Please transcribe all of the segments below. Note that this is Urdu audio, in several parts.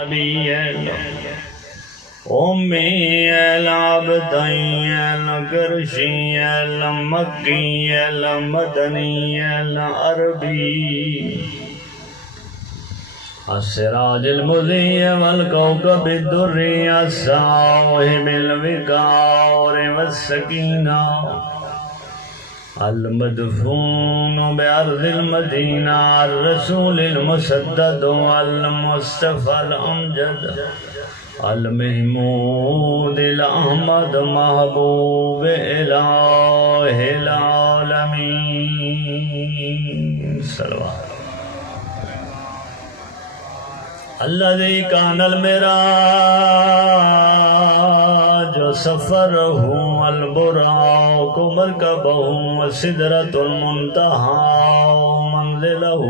نبی أمي العبدي القرشي المكي المدني العربي السراج المضيء والكوكب الدري الصاحب الوقار والسكينة المدفون بأرض المدينة الرسول المسدد والمصطفى الأمجد المحمود الأحمد محبوب إله العالمين صلوات الذي كان المراج سفره البراق مركبه وسدرة المنتهى منزله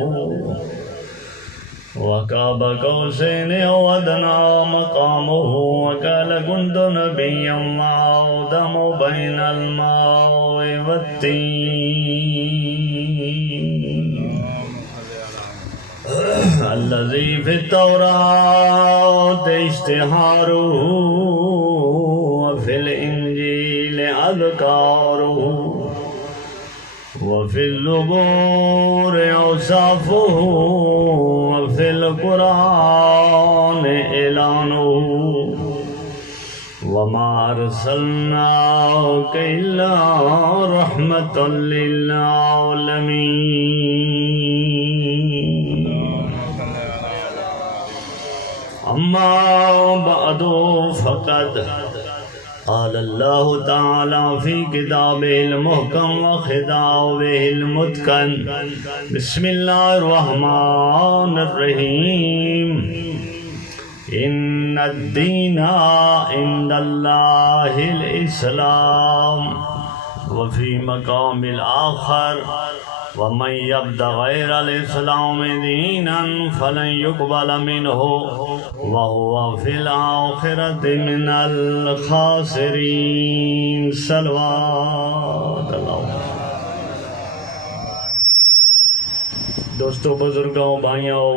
وقاب قوسين أو أدنى مقامه وقال كنت نبيا معه دم بين الماء والتين الذي في التوراة اشتهاره وفي الإنجيل أذكاره وفي الزبور أوصافه وفي القرآن إعلانه وما أرسلناك إلا رحمة للعالمين أما بعد فقد قال الله تعالى في كتابه المحكم وخطابه المتقن بسم الله الرحمن الرحيم إن الدين عند الله الإسلام وفي مقام الآخر ومن يبتغ غير الإسلام دينا فلن يقبل منه وهو في الآخرة من الخاسرين صلوات اللہ. دوستو بزرگوں بھائیوں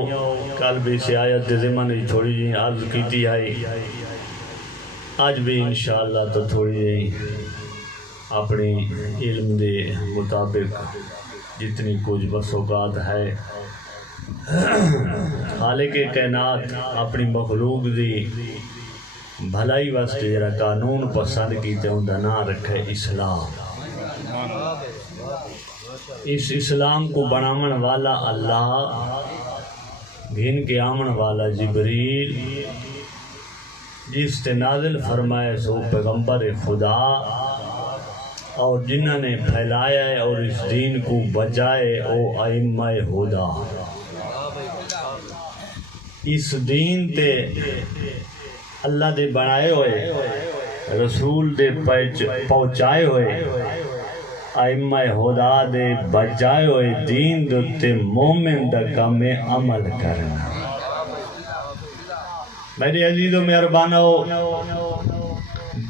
کل بھی سے آیت ضمن تھوڑی جی عرض کیتی آئی آج بھی انشاءاللہ تو تھوڑی جی اپنی علم دے مطابق جتنی کچھ بسوقات ہے خالق کائنات اپنی مخلوق دی بھلائی واسطے جرا قانون پسند کیتے ہوں دا نام رکھے اسلام. اس اسلام کو بناون والا اللہ گھن کے آمن والا جبریل جس تے نازل فرمائے سو پیغمبر خدا اور جنہوں نے پھیلایا ہے اور اس دین کو بچائے او ائمہ ہدا. اس دین تے اللہ دے بنائے ہوئے رسول دے پہنچائے ہوئے ائمہ ہدا دے بچائے ہوئے دین دوتے مومن دا کام عمل کرنا. میرے عزیز و مہربانو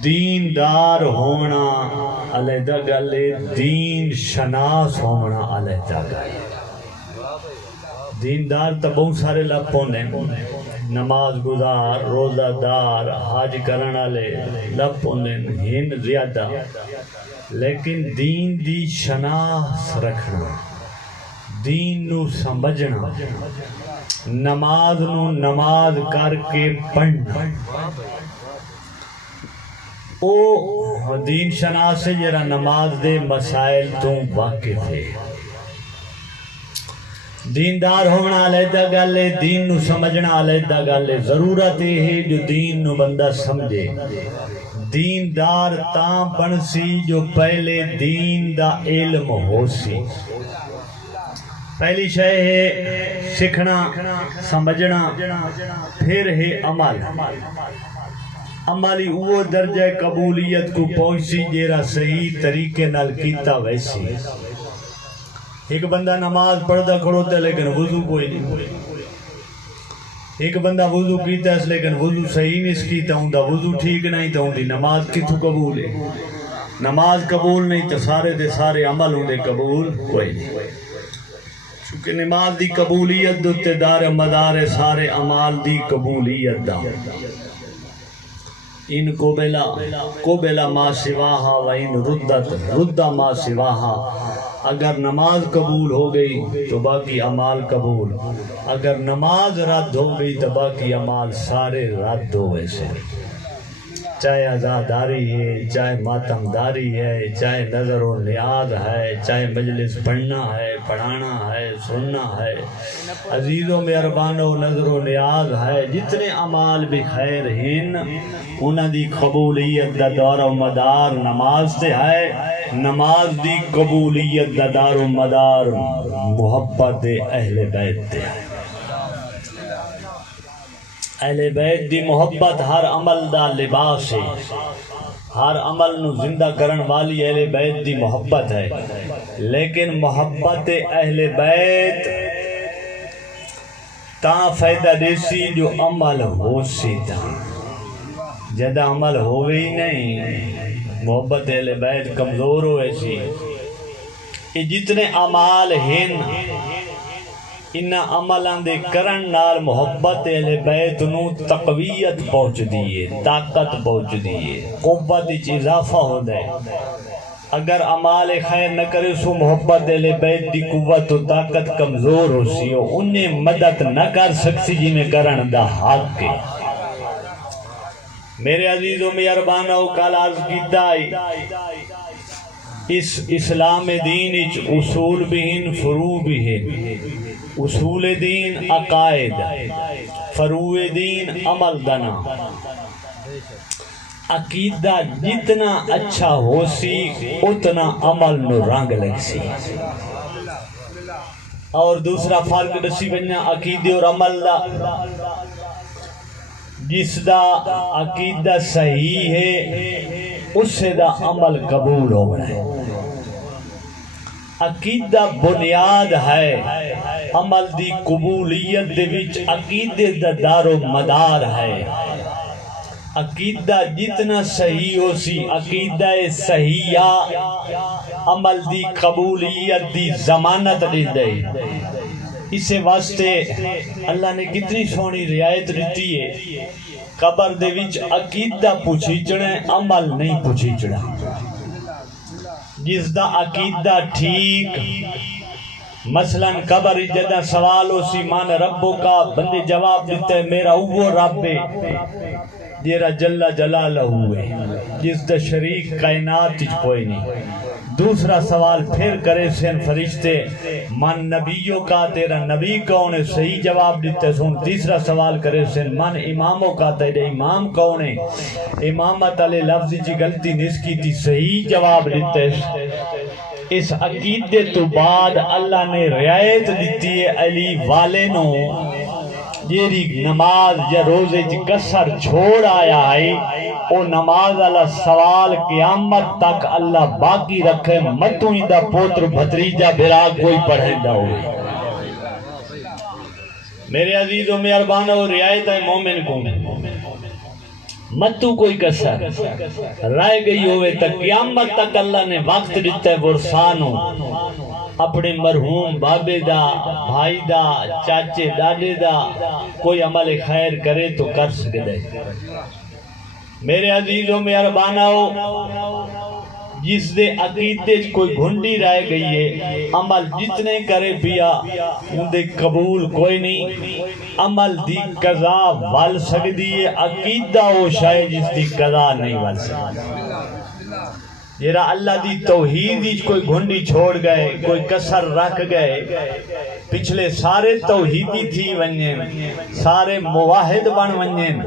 دیندار ہونا علیحدہ گل ہے، دین شناس ہونا علیحدہ گل ہے. دیندار تو بہت سارے لب ہونے نماز گزار روزہ دار حج کرن والے لب ہونے ہن زیادہ، لیکن دین دی شناس رکھنا، دین نو سمجھنا، نماز نو نماز کر کے پڑھنا، او دین شناس سے جرا نماز دے مسائل تو واقف ہے. دیندار ہونا علیحدہ گل ہے، دین نو سمجھنا علیحدہ گل ہے. ضرورت ہے جو دین نو بندہ سمجھے. دیندار تاں بنسی جو پہلے دین دا علم ہو سی. پہلی شے ہے سکھنا سمجھنا، پھر ہے عمل. عملی وہ درجہ قبولیت کو پہنچی جیرا صحیح طریقے نال کیتا ویسی. ایک بندہ نماز پڑھدا کھڑوتا ہے لیکن وضو کوئی نہیں. ایک بندہ وضو کیتا ہے لیکن وضو صحیح نہیں کیتا ہوں دا وضو ٹھیک نہیں تا ہوں دی نماز کتھوں قبول ہے. نماز قبول نہیں تو سارے دے سارے عمل ہوں دے قبول کوئی نہیں. چونکہ نماز دی قبولیت دوتے دار مدار سارے عمال دی قبولیت دا ان قبلا ما سواہا و ان ردت ما سواہا. اگر نماز قبول ہو گئی تو باقی عمال قبول، اگر نماز رد ہو گئی تو باقی عمال سارے رد ہو ویسے. چاہے عزاداری ہے، چاہے ماتمداری ہے، چاہے نظر و نیاز ہے، چاہے مجلس پڑھنا ہے، پڑھانا ہے، سننا ہے، عزیزوں میں اربانو نظر و نیاز ہے، جتنے عمال بھی خیر ہیں انہاں دی قبولیت دا دار و مدار نماز سے ہے. نماز دی قبولیت دا دار و مدار محبت اہل بیت دے ہے. اہل بیت دی محبت ہر عمل دا لباس ہے. ہر عمل نو زندہ کرن والی اہل بیت دی محبت ہے. لیکن محبت اہل بیت تا فائدہ دیسی جو عمل ہو سی تا. جدہ عمل ہوئے ہی نہیں محبت اہل بیت کمزور ہوئے سی. یہ جتنے عمال ہیں انہاں عملان دے کرن نال محبت اہل بیت نو تقویت پہنچ دیئے، طاقت پہنچ دیئے، قوت اچ اضافہ ہو دے. اگر عمال خیر نہ کرے سو محبت اہل بیت دی قوت و طاقت کمزور ہو سی ہو، انہیں مدد نہ کر سکسی جی میں کرن دا حق کے. میرے عزیزوں میں اربانہ کال عرض کی دائی اس اسلام دین اچ اصول بھی ہیں، فروع بھی ہیں. اصول دین عقائد، فروع دین عمل دنا. عقیدہ جتنا اچھا ہو سی اتنا عمل نو رنگ لگ سی. اور دوسرا فرق دسی بننا عقیدے اور عمل دا. جس دا عقیدہ صحیح ہے اس سے دا عمل قبول ہو رہا ہے. عقیدہ بنیاد ہے عمل دی قبولیت دے وچ عقیدے دا دار و مدار ہے. عقیدہ جتنا صحیح ہو سی عقیدہ صحیحہ عمل دی قبولیت دی ضمانت دے دے. اسے واسطے اللہ نے کتنی سونی رعایت دیتی ہے. قبر دے وچ عقیدہ پوچھیچڑے عمل نہیں پوچھیچڑا. جس دا عقیدہ ٹھیک مثلا قبر جدہ سوال ہو سی مان ربوں کا بندے جواب دیتے ہیں میرا وہ رب ہے جیرا جل جلالہ ہوئے جس دا شریک کائنات تجھ کوئی نہیں. دوسرا سوال پھر کرے سن فرشتے من نبیوں کا تیرا نبی کون ہے صحیح جواب دیتے سن. تیسرا سوال کرے سن من اماموں کا تیرا امام کون ہے امامت علی لفظ جی غلطی نس کی تھی صحیح جواب دیتے. اس عقیدے تو بعد اللہ نے رعایت دیتی ہے علی والے نو جیری نماز یا روزے جی کسر چھوڑ آیا ہے او نماز اللہ سوال قیامت تک اللہ باقی رکھے متو ہی دا پوتر بھتریجہ بھرا کوئی پڑھے دا ہوئے. میرے عزیزوں میں اربانہ و رعایت ہے مومن کو متو کوئی کسر رائے گئی ہوئے تک قیامت تک اللہ نے وقت دیتا ہے ورسانوں اپنے مرحوم بابے دا بھائی دا چاچے دادے دا کوئی عمل خیر کرے تو کر سکے دے. میرے عزیزوں میں اربانہ ہو جس دے عقیدے کوئی گھنڈی رہ گئی ہے عمل جتنے کرے پیا ان دے قبول کوئی نہیں. عمل دی قضا وال سکتی ہے عقیدہ ہو شاید جس دی قضا نہیں وال سکتی. جیرا اللہ دی توحید کوئی گھنڈی چھوڑ گئے کوئی کسر رکھ گئے پچھلے سارے توحیدی تھی ونجن سارے مواحد بن ونجن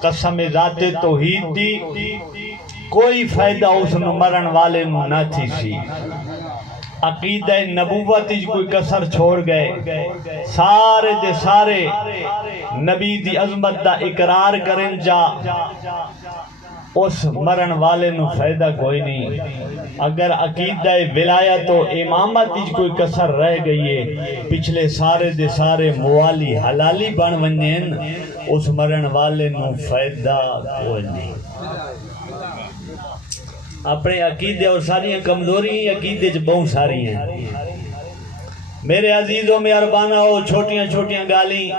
قسم ذات توحید دی کوئی فائدہ اس مرن والے نو نہ تھی سی. عقیدہ نبوت کوئی کسر چھوڑ گئے سارے دے سارے نبی دی عظمت دا اقرار کریں جا اس مرن والے نو فائدہ کوئی نہیں. اگر عقیدہ ولایت و امامت کوئی کسر رہ گئی ہے پچھلے سارے دے سارے موالی حلالی بن ونجن اس مرن والے نو فائدہ کوئی نہیں. اپنے عقیدے اور ساری کمزوری عقیدے بہت ساری ہیں. میرے عزیزوں میں اربانہ ہو چھوٹیاں چھوٹیاں گالی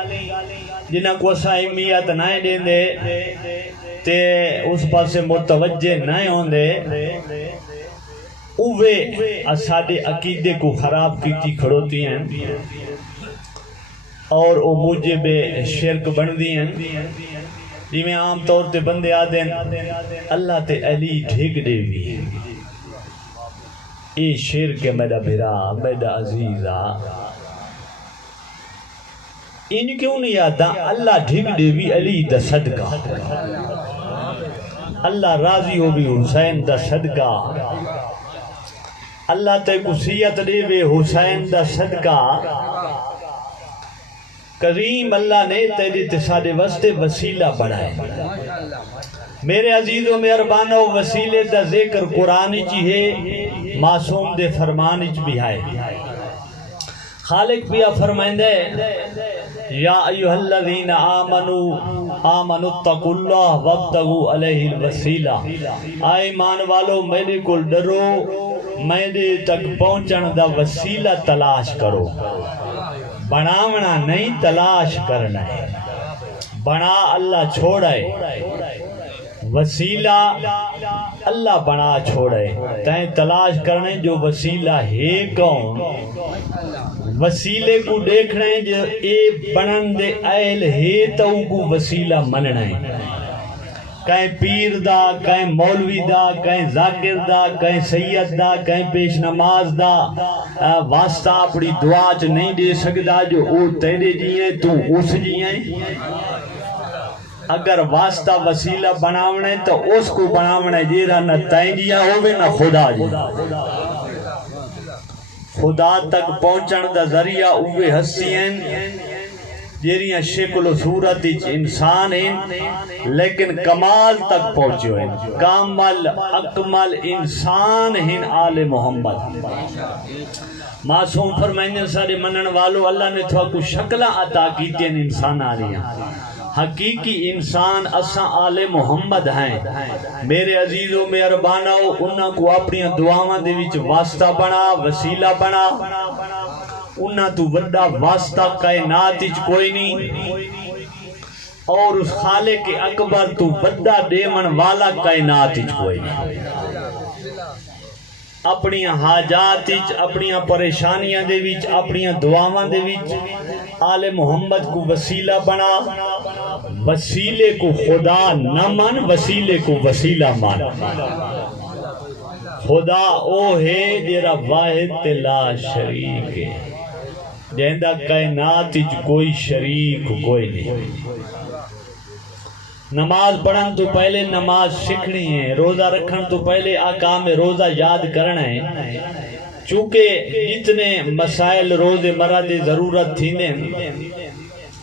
جنہاں کو اسا اہمیت نہ دین دے تے اس پاسے متوجہ نہ ہوندے اوے اساڈے عقیدے کو خراب کیتی کھڑوتی ہیں اور او موجب شرک بندی ہیں جی میں عام طور تے بندے آدھیں اللہ تے علی ڈھگ دے بھی اے شرک ہے میرا بھرا میرا عزیزہ ان کیوں نہیں آتا اللہ ڈھگ دے بھی علی دا صدقہ اللہ راضی ہو بھی حسین دا صدقہ اللہ تے قصیت دے بھی حسین دا صدقہ کریم اللہ نے تیری تصادے وستے وسیلہ بڑھائے میرے عزیزوں میں اربانہ وسیلے دا ذکر قرآن چی ہے معصوم دے فرمان چ بھی ہے خالق بھی فرمائیں دے یا ایوہ الذین آمنوا اتقوا اللہ وابتغوا علیہ الوسیلہ آئے ایمان والو میرے کل ڈرو میرے تک پہنچن دا وسیلہ تلاش کرو بناونا نہیں تلاش کرنا ہے بنا اللہ چھوڑے وسیلہ اللہ بنا چھوڑے تائیں تلاش کرنے جو وسیلہ ہے کون وسیلے کو دیکھنے جو اے بنن دے اہل ہے تو کو وسیلہ مننا ہے کہیں پیر دا کہیں مولوی دا کہیں ذاکر دا کہیں سید دا کہیں پیش نماز دا واسطہ اپنی دعا چ نہیں دے سکتا جو او تیرے جیئے تو اس جیئے اگر واسطہ وسیلہ بناونے تو اس کو بناونے جیرا نہ تائیں جیئے ہوئے نہ خدا جیئے خدا تک پہنچن دا ذریعہ اوے ہستی ہیں جیریاں شکل و صورت انسان ہیں لیکن کمال تک پہنچو ہیں کامل اکمل انسان ہیں آل محمد معصوم فرمائیں سارے منن والو اللہ نے تھوڑا کو شکلہ عطا کیتے ہیں انسان آلیاں حقیقی انسان اساں آل محمد ہیں میرے عزیزوں میں اربانہ انہاں کو اپنی دعاواں دے وچ واسطہ بنا وسیلہ بنا انہاں تو بڑا واسطہ کائنات وچ کوئی نہیں اور اس خالق اکبر تو بڑا دیون والا کائنات وچ کوئی نہیں اپنی حاجات وچ اپنی پریشانیاں دے وچ اپنی دعاواں دے وچ آل محمد کو وسیلہ بنا وسیلے کو خدا نہ مان وسیلے کو وسیلہ مان خدا او ہے جیرا واحد لا شریک ہے جہندہ کائنات کوئی شریک کوئی نہیں نماز پڑھن تو پہلے نماز سکھنی ہے روزہ رکھن تو پہلے آقام روزہ یاد کرنا ہے چونکہ جتنے مسائل روز مرہ دے ضرورت تھی نے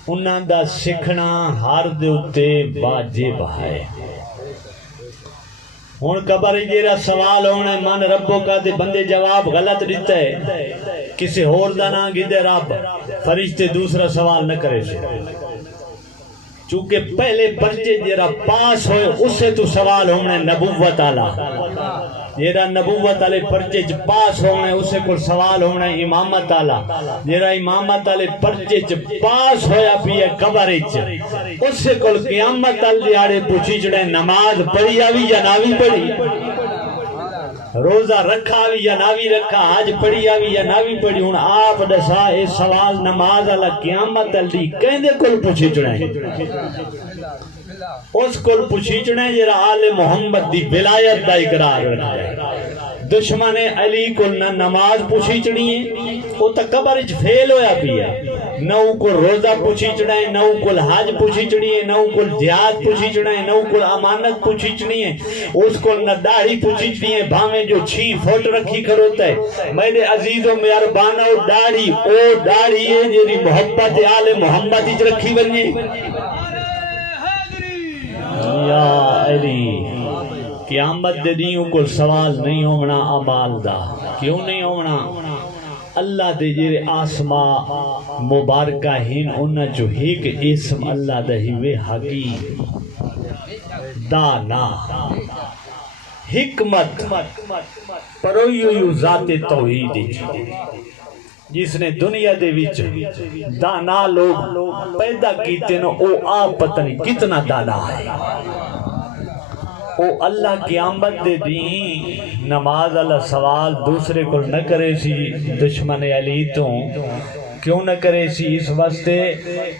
انہاں دا سکھنا ہر دے اتے واجب ہے ہون قبر جیرا سوال ہونا من ربوں کا دے بندے جواب غلط دیتا ہے کسی اور دا نہ گدے رب فرشتے دوسرا سوال نہ کرے سے چونکہ پہلے پرچے جیرا پاس ہوئے اس سے تو سوال ہونے نبوت آلہ جیرا نبوت آلے پرچے پاس ہونے اس سے کوئی سوال ہونے امامت آلہ جیرا امامت آلے پرچے پاس ہویا پیے قبرچ اس سے کوئی قیامت آلے آڑے پوچھی جڑے نماز پڑھی آوی یا ناوی پڑھی روزہ رکھا آوی یا ناوی رکھا حج پڑھی آوی یا ناوی پڑھی ہون آپ دسا اے سوال نماز اللہ قیامت علی کہندے کل پوچھی چڑھائیں اس کل پوچھی چڑھائیں جیرا آل محمد دی ولایت دا اقرار رکھا ہے دشمن علی کل نہ نماز پوچھی چڑھائیں وہ تا قبر اچ فیل ہویا پیا نو کو روزہ پوچھی چڑھائیں نو کل حج پوچھی چڑھائیں نو کل جہاد پوچھی چڑھائیں نو کل امانت پوچھی چڑھائیں اس کو نہ داڑھی پوچھی چڑھائیں بھامیں جو 6 فٹ رکھی کروتا ہے میرے عزیزوں میں اربانہ داڑھی او داڑھی ہے جیری محبت آل محمد اچ رکھی بنی یا علی قیامت دے دیوں کو سوال نہیں ہونا عمال دا کیوں نہیں ہونا اللہ دے جیرے آسماء مبارکہ ہین انہا جو ایک اسم اللہ دے ہوئے حقیق دانا حکمت پرویو ذات توحید جس نے دنیا دے وچ دانا لوگ پیدا کیتے نو او آپ پتہ نہیں کتنا دانا ہے او اللہ قیامت دے دین نماز اللہ سوال دوسرے کو نہ کرے سی دشمن علی تو کیوں نہ کرے سی اس واسطے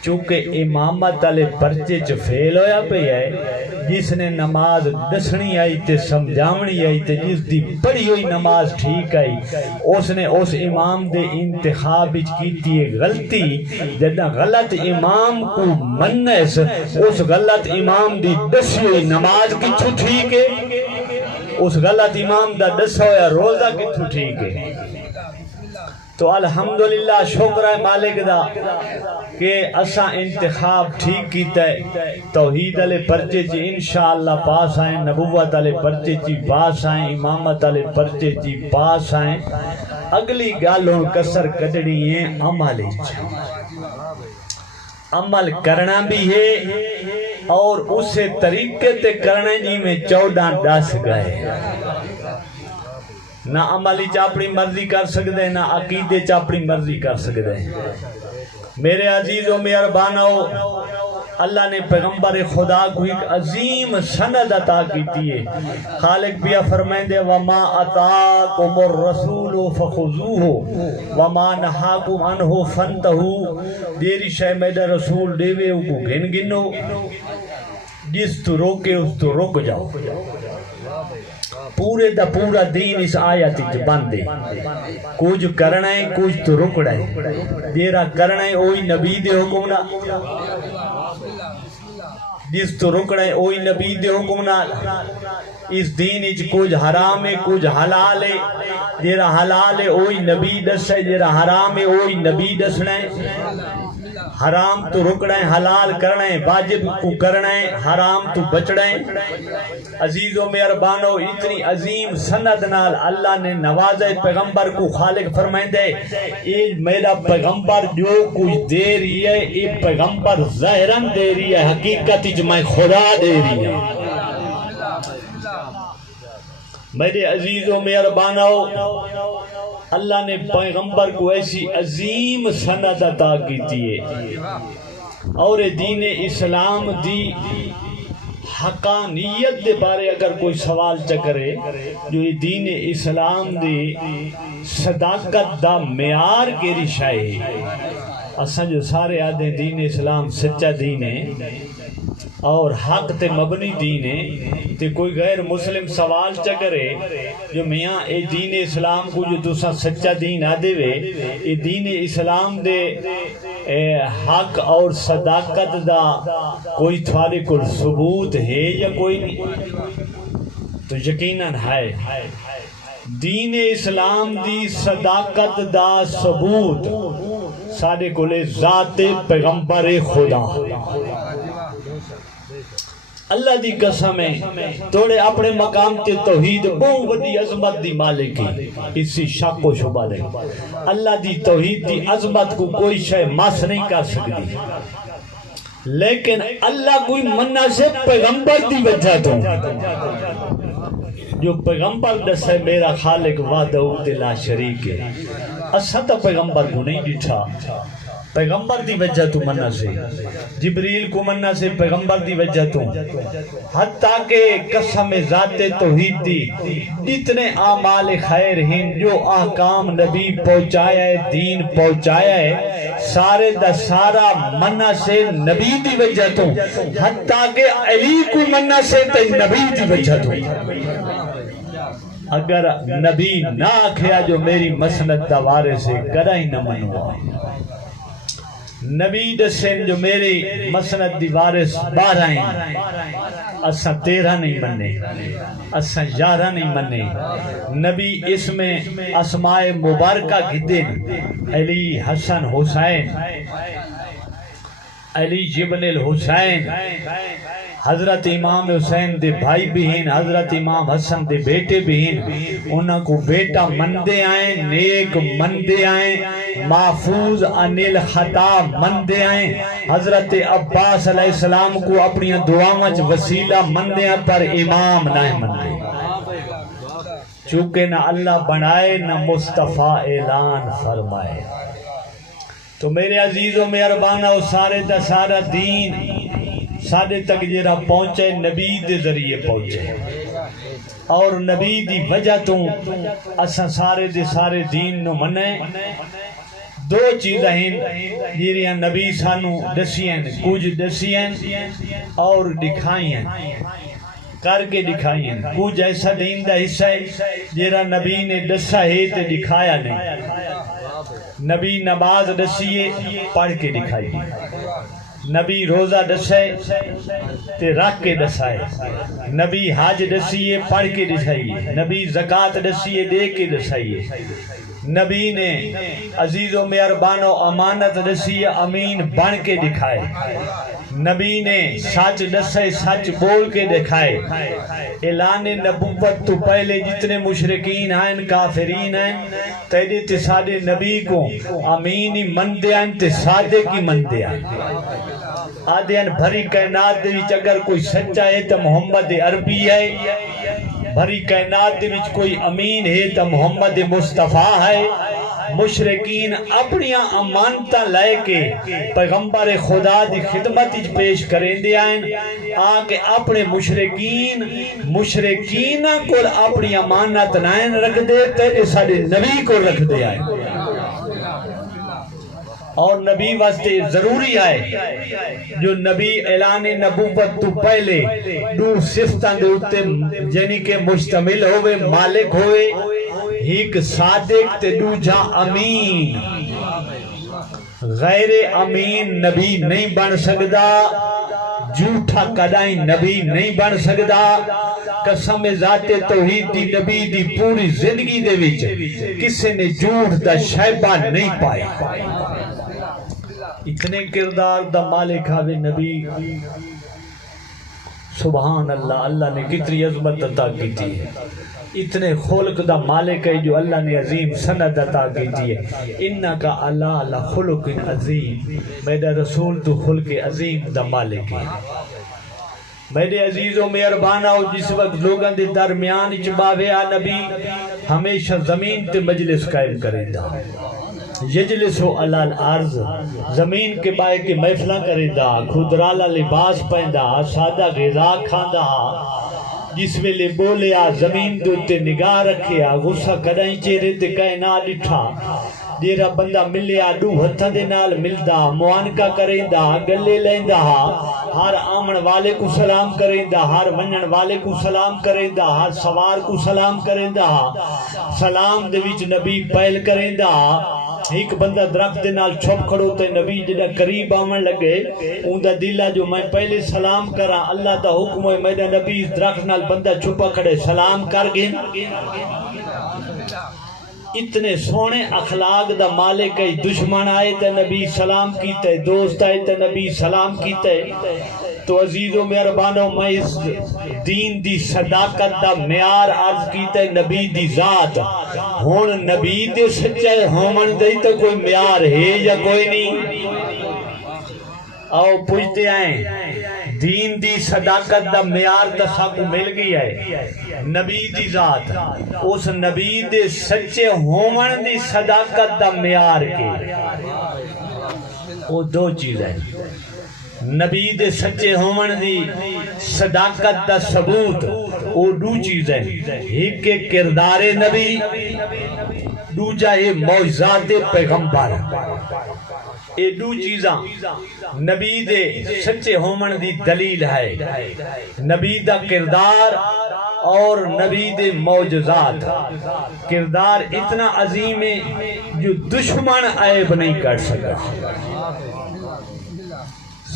چونکہ امامت والے پرچے چ فیل ہویا پہ ہے جس نے نماز دسنی آئی تے سمجھاونی آئی تے جس دی پڑھی ہوئی نماز ٹھیک آئی اس نے اس امام دے انتخاب وچ کیتی ہے غلطی جدہ غلط امام کو منس اس غلط امام دی دسی ہوئی نماز کتھوں ٹھیک ہے اس غلط امام دا دسا ہویا روزہ کتھوں ٹھیک ہے تو الحمدللہ شکر ہے مالک دا کہ اساں انتخاب ٹھیک کیتا ہے توحید علیہ پرچے چی انشاءاللہ پاس آئیں نبوت علیہ پرچے چی پاس آئیں امامت علیہ پرچے چی پاس آئیں اگلی گالوں کسر کٹڑی ہیں عمل کرنا بھی ہے اور اسے طریقے تے کرنے جی میں 14 دس گئے نہ عملی چاپڑی مرضی کر سکتے ہیں نہ عقیدے چاپڑی مرضی کر سکتے ہیں میرے عزیز و مہربانو اللہ نے پیغمبر خدا کو ایک عظیم سند عطا کیتی ہے خالق بیا فرمائیں دے وما اتاکم الرسول فخذوه وما نہاکم عنہ فانتہوا دیری شے میرا رسول دیوے کو گن گنو جس تو روکے اس تو رک جاؤ پورے دا پورا دین اس آیت وچ بندے کچھ کرنا ہے کچھ تو رکڑا ہے دیرا کرنا ہے اوہی نبی دے حکم نہ جس تو رکڑا ہے اوہی نبی دے حکم نہ اس دین وچ کچھ حرام ہے کچھ حلال ہے دیرا حلال ہے اوہی نبی دس ہے دیرا حرام ہے اوہی نبی دسنا ہے حرام تو رکنا ہے حلال کرنا ہے واجب کو کرنا ہے حرام تو بچنا ہے عزیز و مہربانو اتنی عظیم سند نال اللہ نے نوازے پیغمبر کو خالق فرمائیں دے یہ میرا پیغمبر جو کچھ دے رہی ہے یہ پیغمبر ظاہراً دے رہی ہے حقیقت میں خدا دے رہی ہے میرے عزیز و مہربانو اللہ نے پیغمبر کو ایسی عظیم سند عطا کیتی ہے اور دین اسلام دی حقانیت دے بارے اگر کوئی سوال چکرے جو یہ دین اسلام دی صداقت دا معیار کے رشائے اساں جو سارے آدھے دین اسلام سچا دین ہے اور حق تے مبنی دین ہے تے کوئی غیر مسلم سوال چکرے جو میاں اے دین اسلام کو جو دوسرا سچا دین آدھے وے اے دین اسلام دے حق اور صداقت دا کوئی تھوڑے کو ثبوت ہے یا کوئی نہیں تو یقیناً ہے دین اسلام دی صداقت دا ثبوت سارے کو لے ذات پیغمبر خدا اللہ دی قسم ہے توڑے اپنے مقام تے توحید بہت بڑی عظمت دی مالک ہے اسی شک و شبہ نہیں اللہ دی توحید دی عظمت کو کوئی شے مس نہیں کر سکتی لیکن اللہ کوئی منع سے پیغمبر دی وجہ تو جو پیغمبر دسے میرا خالق وحدہ لا شریک ہے اساں تو پیغمبر کو نہیں ڈٹھا پیغمبر دی وجہ تو منع سے جبریل کو منع سے پیغمبر دی وجہ تو حتیٰ کہ قسم ذات توحید دی جتنے اعمال خیر ہیں جو احکام نبی پہنچایا ہے دین پہنچایا ہے سارے دا سارا منع سے نبی دی وجہ تو حتیٰ کہ علی کو منع سے نبی دی وجہ تو اگر نبی نہ کھیا جو میری مسند دا وارث ہے کدا ہی نہ منوا نبی دسیں جو میری مسند دی وارث 12 ہیں اساں 13 نہیں مننے اساں 11 نہیں مننے نبی اس میں اسماء مبارکہ گدے علی حسن حسین علی ابن الحسین حضرت امام حسین دے بھائی بھی ہیں حضرت امام حسن دے بیٹے بھی ہیں انہاں کو بیٹا مندے آئیں نیک مندے آئیں محفوظ عن الخطا مندے آئیں حضرت عباس علیہ السلام کو اپنی دعاویں وسیلہ مندے آئیں پر امام نہ مندے چونکہ نہ اللہ بنائے نہ مصطفیٰ اعلان فرمائے تو میرے عزیزوں میں اربانہ سارے دا سارا دین سارے تک جرا پہنچے نبی دے ذریعے پہنچے اور نبی دی وجہ تو اساں سارے دے سارے دین نو منے دو چیزیں ہیں جیریاں نبی سانو دسیاں کچھ دسیاں اور دکھائیں کر کے دکھائیں کچھ ایسا دین دا حصہ ہے جیرا نبی نے دسا ہے تے دکھایا نہیں نبی نماز دسیے پڑھ کے دکھائیے نبی روزہ دسے تے رکھ کے دسائے نبی حج دسیے پڑھ کے دسائیے نبی زکوٰۃ دسیے دے کے دسائیے نبی نے عزیز و مہربان و امانت دسیے امین بن کے دکھائے نبی نے سچ دسے سچ بول کے دکھائے اعلان نبوت تو پہلے جتنے مشرکین ہیں کافرین ہیں تیرے تے سادے نبی کو امین ہی مندے ہیں تے سادے کی مندے ہیں آدھے ہیں بھری کائنات دے وچ اگر کوئی سچا ہے تو محمد عربی ہے بھری کائنات دے وچ کوئی امین ہے تو محمد مصطفیٰ ہے مشرکین اپنی امانتہ لے کے پیغمبر خدا دی خدمت پیش کریں دے آئیں آکے اپنے مشرکین کو اپنی امانت نائن رکھ دے تیرے سارے نبی کو رکھ دے آئیں اور نبی واسطے ضروری ہے جو نبی اعلان نبوت تو پہلے دو صفتان دے اتے جنی کے مشتمل ہوئے مالک ہوئے ایک صادق تے دوجا امین غیر امین نبی نہیں بن سکدا جھوٹا کدائیں نبی نہیں بن سکدا قسم ذات توحید دی نبی دی پوری زندگی دے وچ کسی نے جھوٹ دا شائبہ نہیں پائے اتنے کردار دا مالک آوے نبی سبحان اللہ اللہ نے کتنی عظمت عطا کی تھی اتنے خلق دا مالک ہے جو اللہ نے عظیم سند عطا کی تھی انکا اللہ لخلق عظیم میرا رسول تو خلق عظیم دا مالک ہے میرے عزیزوں مہربانہ ہو جس وقت لوگاں دے درمیان چباوے آ نبی ہمیشہ زمین تے مجلس قائم کریں دا یجلسو علی الارض زمین کے بائے کے محفلہ کریں دا خودرالا لباس پہندا سادہ غذا کھاندا جس ویلے بولیا زمین دوتے نگاہ رکھیا غصہ کدائیں چہرے تے کائنا ڈٹھا جیرا بندہ ملیا دو ہتھاں دے نال ملدا معانقہ کریندا گلے لیندا ہر آمن والے کو سلام کریندا ہر ونن والے کو سلام کریندا ہر سوار کو سلام کریندا سلام دے وچ نبی پہل کریندا ایک بندہ درخت دے نال چھپ کھڑو تے نبی جڑا قریب آمن لگے اون دا دلا جو میں پہلے سلام کراں اللہ دا حکم ہے میرا نبی درخت نال بندہ چھپا کھڑے سلام کر گئے اتنے سونے اخلاق دا مالک ہے دشمن آئے تے نبی سلام کیتے دوست آئے تے نبی سلام کیتے تو عزیزوں مہربانوں میں اس دین دی صداقت دا معیار عرض کیتے نبی دی ذات ہون نبی دے سچے ہومن دے تو کوئی معیار ہے یا کوئی نہیں آؤ پوچھتے آئیں دین دی صداقت دا معیار دا ساکو مل گئی ہے نبی دی ذات اس نبی دے سچے ہومن دی صداقت دا معیار کے وہ دو چیزیں نبی دے سچے ہومن دی صداقت دا ثبوت وہ دو چیزیں ایک کے کردار نبی دوجا ہے معجزات پیغمبر یہ دو چیزاں نبی دے سچے ہومن دی دلیل ہے نبی دا کردار اور نبی دے معجزات کردار اتنا عظیم ہے جو دشمن عیب نہیں کر سکا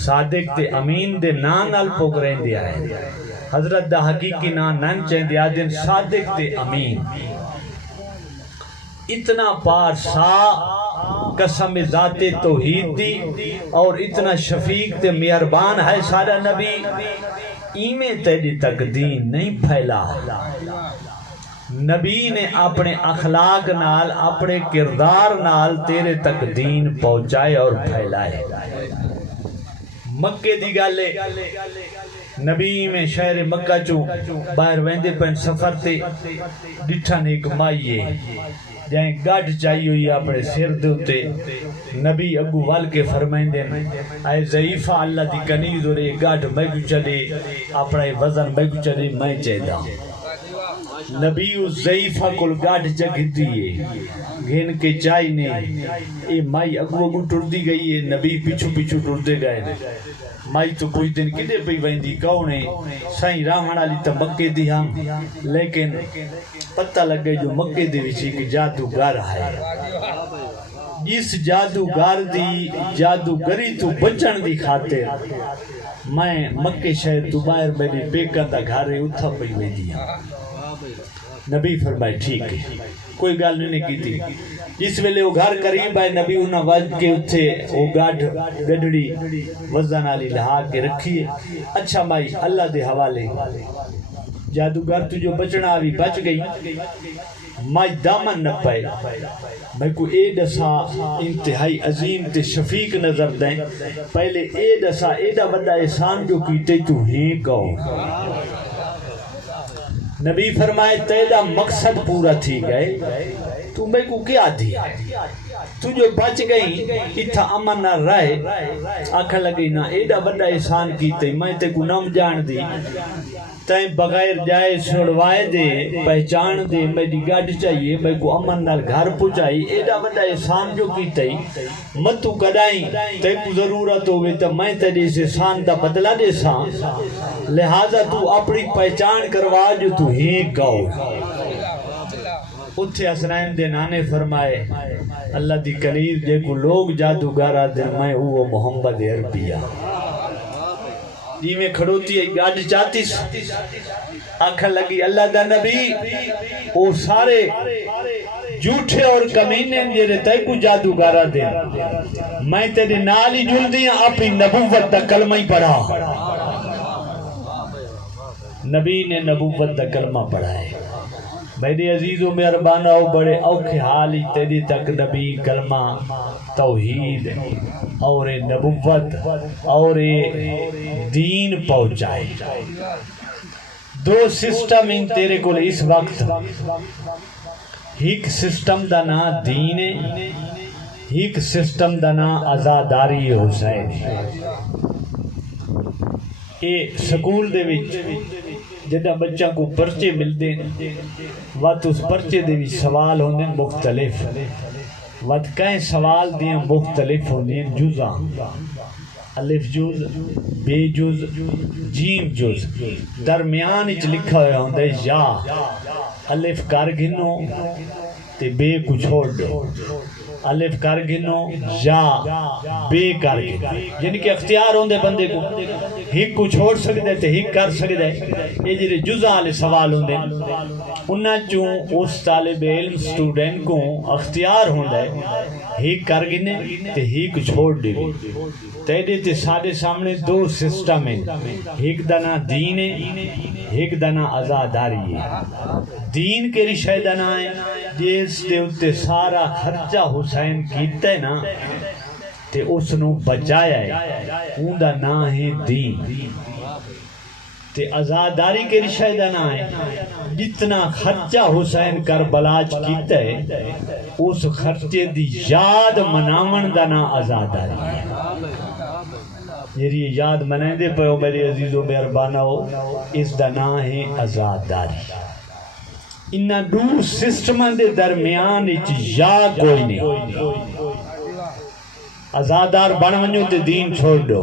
صادق تے امین دے نان نال پوگریں دیا ہے حضرت دا حقیقی نان نن چین دیا دن صادق تے امین اتنا پارسا قسم ذات توحید دی اور اتنا شفیق تے مہربان ہے سارا نبی ایمیں تیری تک دین نہیں پھیلا نبی نے اپنے اخلاق نال اپنے کردار نال تیرے تک دین پہنچائے اور پھیلائے مکے دی گالے نبی میں شہر مکہ چو باہر ویندے پن سفر تے ڈٹھن ایک مائیے جائیں گاڑھ چاہیے ہوئی اپنے سر دوتے نبی اگو وال کے فرمائندے اے ضعیفہ اللہ دی کنیز اور ایک گاڑھ میں کو چلے اپنا وزن میں کو چلے میں چاہتا نبی اس ضعیفہ کل گاڑھ جگہ دیئے گھن کے چاہی نے اے مائی اگو ٹر دی گئی ہے نبی پیچھو پیچھو ٹر دے گئے مائی تو کوئی دن کدے پئی ویندی کونے سائیں راہن علی تا مکے دی ہم لیکن پتہ لگ گئی جو مکے دی وچی کہ جادوگر ہے جس جادوگر دی جادوگری تو بچن دی خاطر میں مکے شہر تو باہر میری پیکا تا گھارے اتھا پئی ویندی ہم نبی فرمائے ٹھیک ہے کوئی گال نہیں کی تھی جس ویلے وہ گھر قریب ہے نبی انہاں واجب کے اتھے وہ گاڑھ گڈڑی وزن علی لہا کے رکھیے اچھا مائی اللہ دے حوالے جادوگر تجھو بچنا بھی بچ گئی مائی دامن نہ پائے میں کو اے دسا انتہائی عظیم تے شفیق نظر دیں پہلے اے دسا ایڈا بڑا احسان جو کیتے تو ہیں کہو نبی فرمائے تیرا مقصد پورا تھی گئے تو میں کو کیا دی تو جو بچ گئی اتھا امن نہ رہے آنکھا لگی نہ ایڈا بڑا احسان کیتے میں تے کو نام جان دی تائیں بغیر جائے چھڑوائے دے پہچان دے میری گاڑی چاہیے میں کو امن نال گھر پہنچائی ایڈا بڑا احسان جو کیتے متو کڈائیں تے کو ضرورت ہوئے تو میں تیرے اس احسان دا بدلہ دے ساں لہذا تو اپنی پہچان کروا جو تو ہی کہو اتھے حسنین دے نانے فرمائے اللہ دی کلیر جے کو لوگ جادوگارا دے میں وہ محمد عربیہ جی میں کھڑوتی ہے گاڑ چاہتی آنکھا لگی اللہ دا نبی وہ سارے جھوٹے اور کمینے جیرے تے کو جادوگارا دے میں تیرے نالی جل دیا اپنی نبوت دا کلمہ ہی پڑھا نبی نے نبوت دا کلمہ پڑھا ہے میرے عزیزوں میں اربانہ ہو بڑے اوکھے حالی تیری تک نبی کلمہ توحید اور نبوت اور دین پہنچائے دو سسٹم ان تیرے کو اس وقت ایک سسٹم دا نا دین ایک سسٹم دا نا آزاداری حسین اے سکول دے وچ جدہ بچہ کو پرچے ملتے وقت اس پرچے دے بھی سوال ہونے مختلف وقت کہیں سوال دیں مختلف ہونے جزاں الف جز بے جز جیم جز درمیان اچ لکھا ہویا ہوندے یا الف کر گھنو تے بے کو چھوڑ دو الف کر گنو یا بے کر گنو یعنی کہ اختیار ہوندے بندے کو ہک کو چھوڑ سکتے تے ہک کر سکتے یہ جیرے جزا والے سوال ہوندے انہاں چوں اس طالب علم سٹوڈنٹ کو اختیار ہوندے ہک کر گنے تے ہک چھوڑ دے تیرے تے سارے سامنے دو سسٹم ہیں ایک دنا دین ہے ایک دنا آزاداری ہے دین کے رشے دنا ہے جس دے اتے سارا خرچہ حسین کیتا ہے نا تے اس نو بچایا ہے اون دا نا ہے دین تے آزاداری کے رشے دنا ہے جتنا خرچہ حسین کربلاج کیتا ہے اس خرچے دی یاد مناون دا نا آزاداری ہے یہ یاد منائیں دے پہو میرے عزیزوں مہربانہ ہو اس دا نا ہے آزاداری انہا دو سسٹمان دے درمیان اچ یا کوئی نہیں آزادار بن ونجو تے دین چھوڑ دو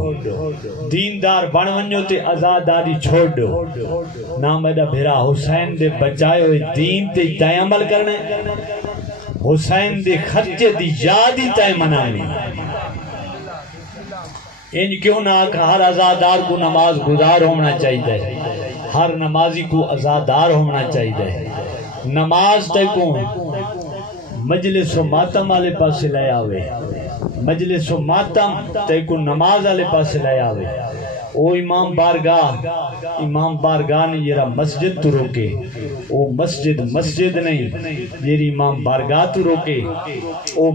دیندار بن ونجو تے آزاداری چھوڑ دو نام میرا بھیرا حسین دے بچائے ہوئے دین تے تائیں عمل کرنے حسین دے خرچے دی یادی تائیں منانی انج کیوں نہ ہر آزادار کو نماز گزار ہونا چاہیے ہر نمازی کو آزادار ہونا چاہیے نماز تے کو مجلس و ماتم والے پاس لے آوے مجلس و ماتم تے کو نماز والے پاس لے آوے او امام بارگاہ نے یہ مسجد تو روکے، او مسجد نہیں یہ امام بارگاہ تو روکے، او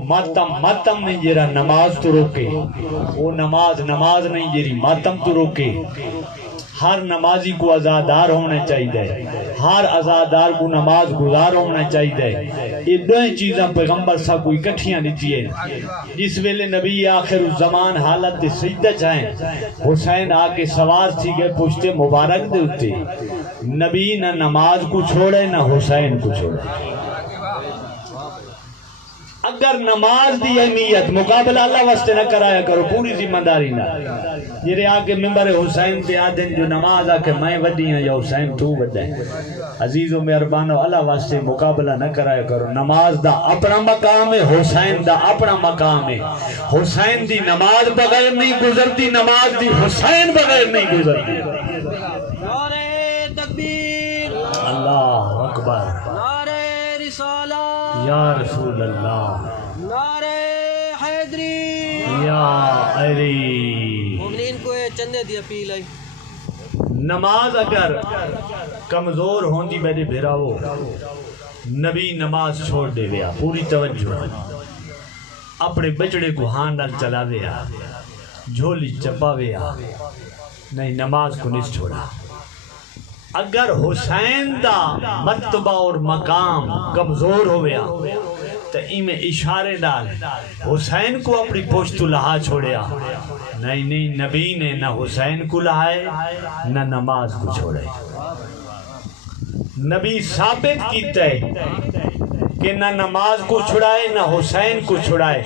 ماتم نہیں یہ نماز تو روکے، او نماز نہیں یہ ماتم تو روکے۔ ہر نمازی کو عزادار ہونا چاہیے، ہر عزادار کو نماز گزار ہونا چاہیے۔ یہ دو چیزاں پیغمبر صاحب کو اکٹھیاں دیتی ہیں۔ جس ویلے نبی آخر الزمان حالت سجدہ چاہیں، حسین آ کے سوار تھی گئے پشت مبارک دیتے، نبی نہ نماز کو چھوڑے نہ حسین کو چھوڑے۔ اگر نماز دی اہمیت مقابلہ اللہ واسطے نہ کرایا کرو، پوری ذمہ داری نہ یہ آکے ممبر حسین تے آدھن جو نماز آکے میں وڈی ہیں یا حسین تو وڈا ہے۔ عزیز و مہربانو اللہ واسطے مقابلہ نہ کرایا کرو۔ نماز دا اپنا مقام ہے، حسین دا اپنا مقام ہے۔ حسین دی نماز بغیر نہیں گزرتی، نماز دی حسین بغیر نہیں گزرتی۔ نعرہ تکبیر، اللہ اکبر، نعرہ رسالہ، یا رسول اللہ، نعرہ حیدری، یا علی۔ مومنین کو چندے دی اپیل ہے۔ نماز اگر کمزور ہوندی میرے بھیراو، نبی نماز چھوڑ دے گیا، پوری توجہ اپنے بچڑے کو ہاں نال چلا گیا، جھولی چپا گیا، نہیں نماز کو نہیں چھوڑا۔ اگر حسین دا مرتبہ اور مقام کمزور ہو گیا تو میں اشارے ڈال حسین کو اپنی پشت لہا چھوڑیا، نہیں نبی نے نہ حسین کو لہائے نہ نماز کو چھوڑے۔ نبی ثابت کیتا ہے کہ نہ نماز کو چھڑائے نہ حسین کو چھڑائے،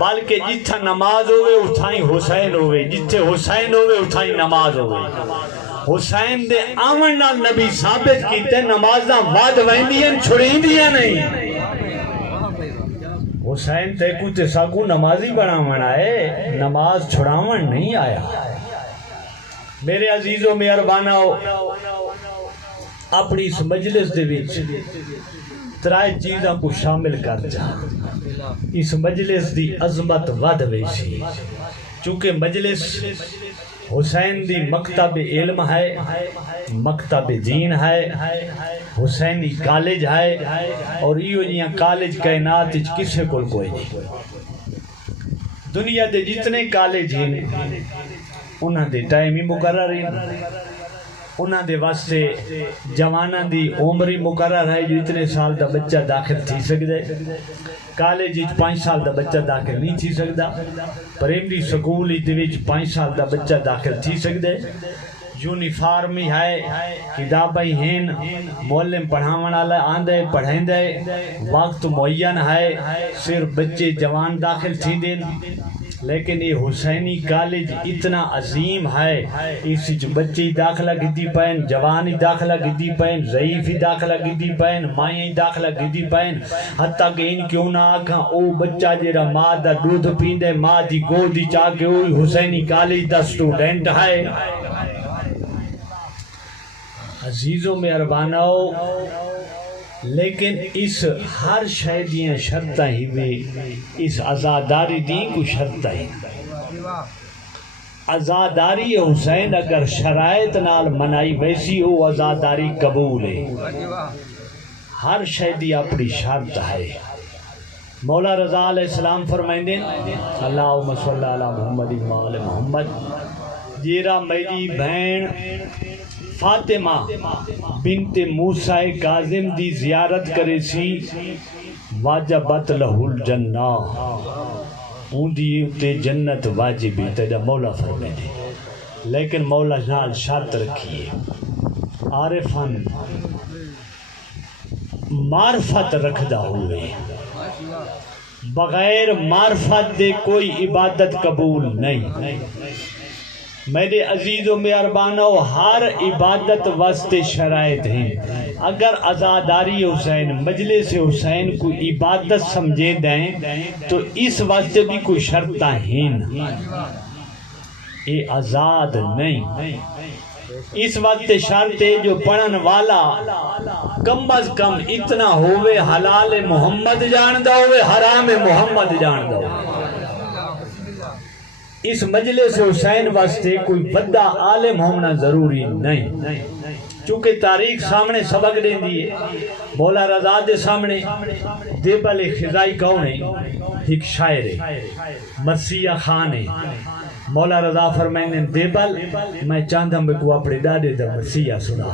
بلکہ جتھا نماز ہوئے اتھائی حسین ہوئے، جتھے حسین ہوئے اتھائی نماز ہوئے۔ حسین دے آمن نال نبی ثابت کیتے نمازاں وعد ویندیاں چھڑیں دیا نہیں۔ حسین تے کو تے ساکو نمازی بناون آئے، نماز چھڑاون نہیں آیا۔ میرے عزیزو مہربانو، اپنی اس مجلس دے وچ ترائے چیزاں کو شامل کر جا، اس مجلس دی عظمت ود ویسی، چونکہ مجلس حسین دی مکتب علم ہے، مکتب دین ہے، حسینی کالج ہے، اور یہ کالج کائنات کسے کو کوئی نہیں۔ دنیا دے جتنے کالج ہیں انہاں دے ٹائم ہی مقرر ہیں، انہاں دے واسطے جواناں دی عمری مقرر ہے، جو اتنے سال دا بچہ داخل تھی سکدے۔ کالج 5 سال دا بچہ داخل نہیں تھی سکدا، پرائمری سکول 5 سال دا بچہ داخل تھی سکدے۔ یونیفارمی ہے، کتابیں ہیں، معلم پڑھاون والا آندے پڑھیندے، وقت معین ہے، صرف بچے جوان داخل تھی دین۔ لیکن یہ حسینی کالج اتنا عظیم ہے، اس بچے داخلہ گدی پین، جوانی داخلہ گدی پین، ضعیفی داخلہ گدی پین، مائیں داخلہ گدی پین، حتیٰ کہ ان کیوں نہ آکھاں او بچہ جیرا ماں دا دودھ پیندے ماں دی گودی چاہ کے اوہی حسینی کالج دا سٹوڈنٹ ہے۔ عزیزو مہربانو، لیکن اس ہر شہدیاں شرطہ ہی بھی اس عزاداری دی کو شرطہ ہی۔ عزاداری حسین اگر شرائط نال منائی ویسی ہو عزاداری قبول ہے، ہر شہدی اپنی شرط ہے۔ مولا رضا علیہ السلام فرمائندے اللہم صلی علی محمد و آل محمد، جیرا میری بہن فاطمہ بنت موسیٰ کاظم دی زیارت کرے سی واجبت لہو الجنہ، اون دی اتے جنت واجبی تیجا مولا فرمائے دے۔ لیکن مولا نال شرط رکھیے، عارفاً معرفت رکھدا ہوئے، بغیر معرفت دے کوئی عبادت قبول نہیں۔ میرے عزیز و مہربانو، ہر عبادت واسطے شرائط ہیں۔ اگر عزاداری حسین مجلس حسین کو عبادت سمجھے دیں تو اس واسطے بھی کوئی شرطہ ہیں، یہ آزاد نہیں۔ اس وقت شرط ہے جو پڑھن والا کم از کم اتنا ہوئے حلال محمد جاندہ ہوئے، حرام محمد جاندہ ہوئے۔ اس مجلس حسین واسطے کوئی بڑا عالم ہونا ضروری نہیں، چونکہ تاریخ سامنے سبق دیں دیئے. مولا رضا دے سامنے دیبل خزائی کون ہے؟ ایک شاعر ہے، مرثیہ خان ہے. مولا رضا فرمائیں دیبل میں چاہتا ہوں کو اپنے ڈاڈے دا مرثیہ سنا.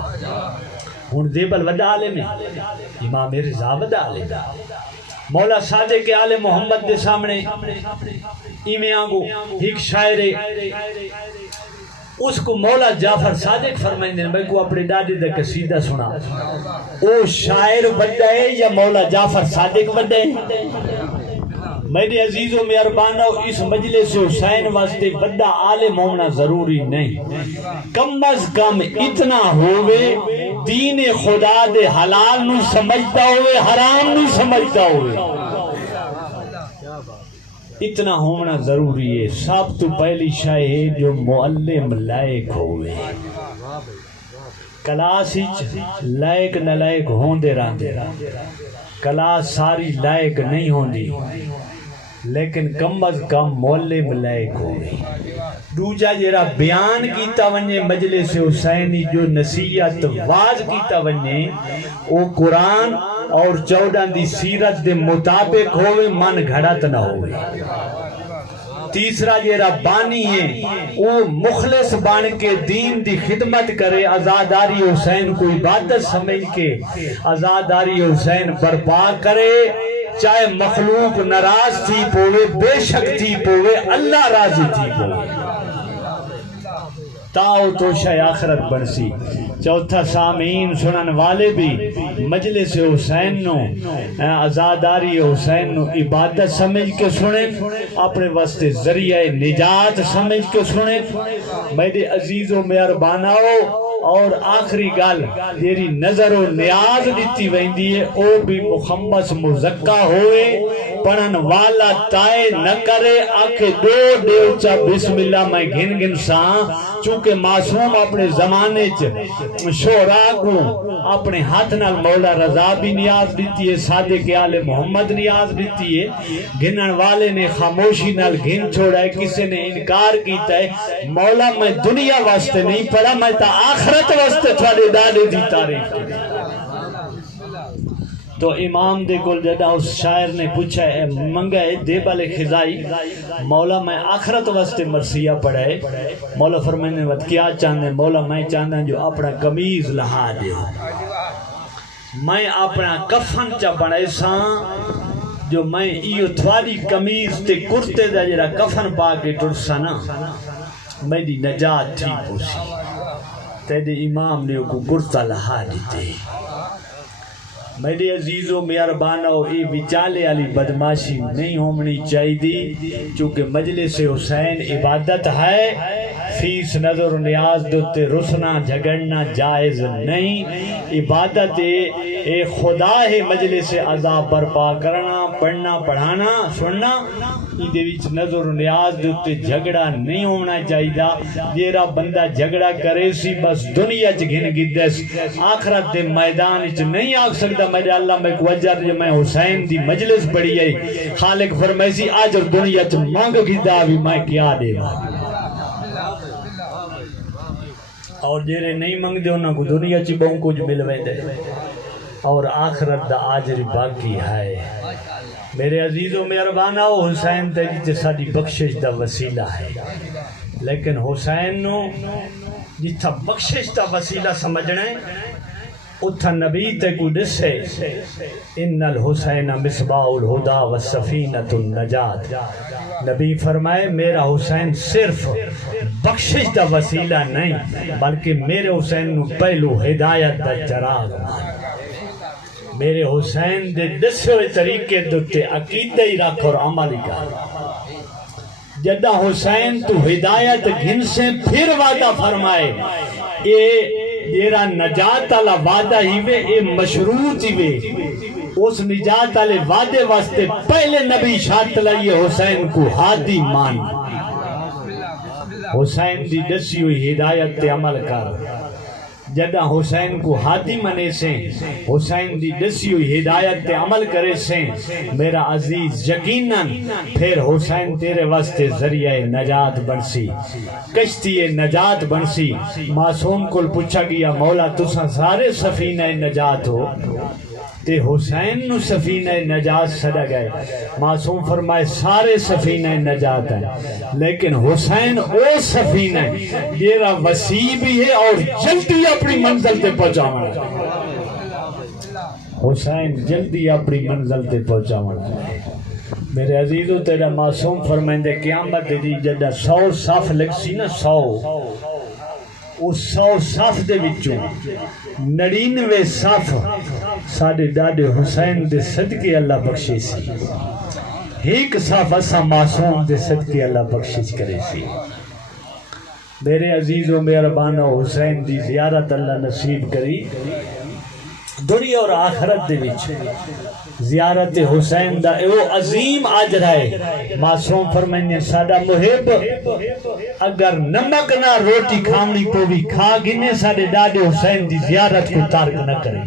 ہن دیبل وڈا عالم ہے، امام رضا وڈا عالم ہے. مولا صادق آل محمد دے سامنے ایویں آنگو ایک شاعر ہے، اس کو مولا جعفر صادق فرمائیں دیں میں کو اپنے ڈاڈے دا قصیدہ سنا. او شاعر وڈا ہے یا مولا جعفر صادق وڈا ہے؟ میرے عزیزوں میں اربانو اس مجلس حسین واسطے بڑا عالم ہونا ضروری نہیں، کم از کم اتنا ہوئے دین خدا دے حلال نو سمجھتا ہوئے حرام نو سمجھتا ہوئے، اتنا ہونا ضروری ہے. سب تو پہلی شے ہے جو معلم لائق ہوئے. کلاس لائق نہ لائق ہوندے رہندے، کلاس ساری لائق نہیں ہوندی، لیکن کم از کم معلم لائق ہوئے. دوجا جیرا بیان کیتا ونجے مجلس حسینی جو نصیحت واز کیتا ونجے او قرآن اور 14 دی سیرت دے مطابق ہوئے، من گھڑت نہ ہوئے. تیسرا جیرا بانی ہے وہ مخلص بان کے دین دی خدمت کرے، عزاداری حسین کو عبادت سمجھ کے عزاداری حسین برپا کرے، چاہے مخلوق ناراض تھی پوے، بے شک تھی پوے، اللہ راضی تھی پوے، تاؤ تو شاہ آخرت بنسی. چوتھا سامعین سنن والے بھی مجلس حسین نو عزاداری حسین نو عبادت سمجھ کے سنیں، اپنے واسطے ذریعہ نجات سمجھ کے سنیں. میرے عزیزوں میں ارباناؤ اور آخری گل جیری نظر و نیاز دیتی ویندی ہے او بھی مخمس مزکہ ہوئے، پڑھن والا تائے نہ کرے، آکے دو دیوچا بسم اللہ میں گھن گھن ساں. چونکہ معصوم اپنے زمانے شعراء کو اپنے ہاتھ نال مولا رضا بھی نیاز دیتی ہے، صادق آل محمد نیاز دیتی ہے. گھنن والے نے خاموشی نال گھن چھوڑا ہے، کسی نے انکار کیتا ہے مولا میں دنیا واسطے نہیں پڑھا، میں تا آخرت واسطے تھوڑے ڈالے دی تاریخ. تو امام دے کل جدہ اس شاعر نے پوچھا ہے منگے دیبل خزائی مولا میں آخرت واسطے مرثیہ پڑھائے. مولا فرمائنے وقت کیا چاندے؟ مولا میں چاندہ جو اپنا قمیض لہا دے، میں اپنا کفن چا بڑھائے ساں، جو میں ایو تھواری قمیض تے کرتے دا جرا کفن پا کے ٹرسا نا میری نجات تھی پوسی. تیرے امام نے کو کرتا لہا دیتے. میرے عزیزوں مہربانو یہ وچالے علی بدماشی نہیں ہونی چاہیے، چونکہ مجلس حسین عبادت ہے، فیس نظر و نیاز دوتے رسنا جھگڑنا جائز نہیں. عبادت اے خدا ہے، مجلس عذاب برپا کرنا، پڑھنا پڑھانا سننا، یہ وچ نظر و نیاز دوتے جھگڑا نہیں ہونا چاہیے. جیرا بندہ جھگڑا کرے سی بس دنیا چ گھن گدس، آخرت دے میدان وچ نہیں آ سکتا میرے اللہ میں کو اجر جو میں حسین دی مجلس پڑھی ہے. خالق فرمائے سی اجر دنیا چ مانگ گدا بھی میں کیا دے گا، اور جیرے نہیں منگ دے انہاں کو دنیا چ بہت کچھ مل ویندے، اور آخرت دا اجر باقی ہے. میرے عزیزوں مہربانو حسین تیری ساری بخشش دا وسیلہ ہے، لیکن حسین نو جتھا بخشش دا وسیلہ سمجھنا ہے اتھا نبی تے کو دسے ان الحسین مصباح الہدا والسفینۃ النجات. نبی فرمائے میرا حسین صرف بخشش دا وسیلہ نہیں بلکہ میرے حسین نو پہلو ہدایت دا چراغ. میرے حسین دے دسے ہوئے طریقے دوتے عقیدہ ہی رکھ اور عمل کر. جدہ حسین تو ہدایت گھن سے پھر وعدہ فرمائے، اے جیرا نجات والا وعدہ ہی وے، اے مشروط ہی وے. اس نجات والے وعدے واسطے پہلے نبی شرط لائیے حسین کو ہادی مان، حسین دی دسی ہوئی ہدایت تے عمل کر. جدہ حسین کو ہاتھی منے سے حسین دی دسی ہوئی ہدایت تے عمل کرے سے میرا عزیز یقیناً پھر حسین تیرے واسطے ذریعہ نجات بنسی کشتی نجات بنسی معصوم کو پوچھا گیا مولا تساں سارے سفینہ نجات ہو تے حسین نو سفینہ نجات سڑا گئے معصوم فرمائے سارے سفینہ نجات ہیں لیکن حسین او سفینہ جیرا وسیع بھی ہے اور جلدی اپنی منزل تے پہنچاونا حسین جلدی اپنی منزل تے پہنچاونا میرے عزیزو تیرا معصوم فرمائیں دے قیامت دی جدہ 100 صف لکسی نا 100 اس 100 صف دے وچوں 99 صف ساڑھے ڈاڈے حسین دے صدقے اللہ بخشی سی ایک صف اسا معصوم دے صدقے اللہ بخشش کرے سی میرے عزیز و مہربانو حسین دی زیارت اللہ نصیب کری دنیا اور آخرت دے وچ زیارت حسین دا او عظیم اجر ہے معصوم فرمائیں ساڈا محب اگر نمک نہ روٹی کھاونی پوی کھا گنے ساڈے ڈاڈے حسین دی زیارت کو تارک نہ کرے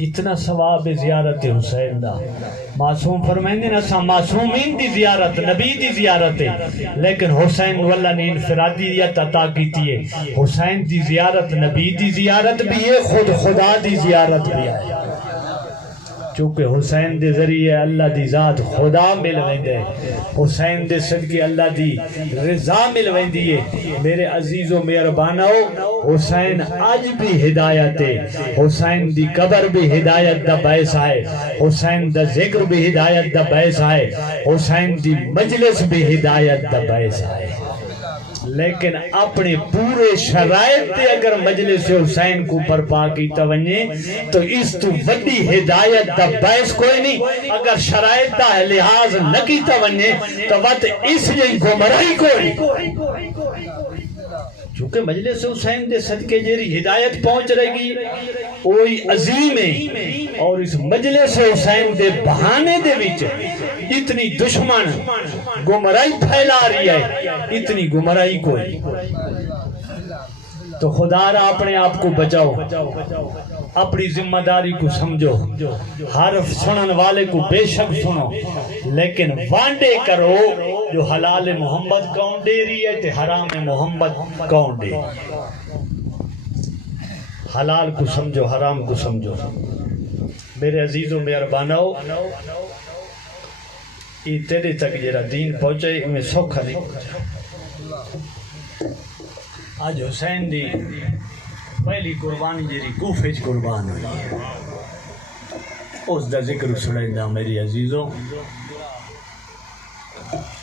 اتنا ثواب زیارت حسین دا معصوم فرمائیں اساں معصومین دی زیارت نبی دی زیارت ہے لیکن حسین واللہ نے انفرادیت عطا کیتی ہے حسین دی زیارت نبی دی زیارت بھی ہے خود خدا دی زیارت بھی ہے چونکہ حسین دے ذریعے اللہ دی ذات خدا مل ویندے حسین دے صدقے اللہ دی رضا مل ویندی ہے میرے عزیز و مہربانو حسین آج بھی ہدایت ہے حسین دی قبر بھی ہدایت دا باعث ہے حسین دا ذکر بھی ہدایت دا باعث ہے حسین دی مجلس بھی ہدایت دا باعث ہے لیکن اپنے پورے شرائط تے اگر مجلس حسین کو برپا کی توجہ تو اس تو بڑی ہدایت دا باعث کوئی نہیں اگر شرائط دا لحاظ نہ کی توجہ تو بات اس لیے گمراہی کوئی چونکہ مجلس حسین دے صدقے جیری ہدایت پہنچ رہے گی وہی عظیم ہے اور اس مجلس حسین دے بہانے دے وچ اتنی دشمن گمراہی پھیلا رہی ہے اتنی گمراہی کوئی تو خدا را اپنے آپ کو بچاؤ اپنی ذمہ داری کو سمجھو حرف سنن والے کو بے شک سنو لیکن وانڈے کرو جو حلال محمد کون دے رہی ہے تے حرام محمد کون دے حلال کو سمجھو حرام کو سمجھو میرے عزیزوں مہربانو یہ تیرے تک جرا دین پہنچے ہمیں سوکھا نہیں آج حسین دی پہلی قربانی جیری کوفے چ قربان ہوئی اس دا ذکر سنائیں میری عزیزوں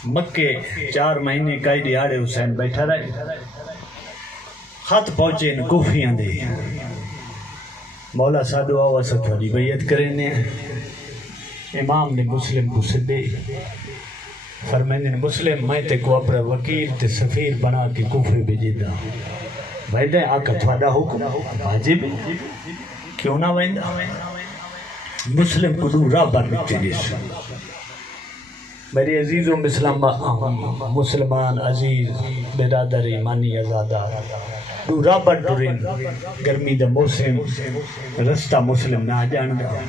مکے 4 مہینے کئی دیہاڑے حسین بیٹھا رہے خط پہنچے ان کوفیاں دے مولا ساڈو آو اسا تھوڑی بیعت کرنے امام نے مسلم کو سدے فرمائیں مسلم میں تے کو اپنا وکیل تے سفیر بنا کے کوفے بھیجے دا ویندے آقا تھوڑا حکم واجب کیوں نہ ویندا مسلم کو دو راہ بن نکتے دیس میری عزیزوں مسلمان عزیز برادر ایمانی ازادہ دو راہ بن ٹرین گرمی دا موسم رستہ مسلم نہ جان دا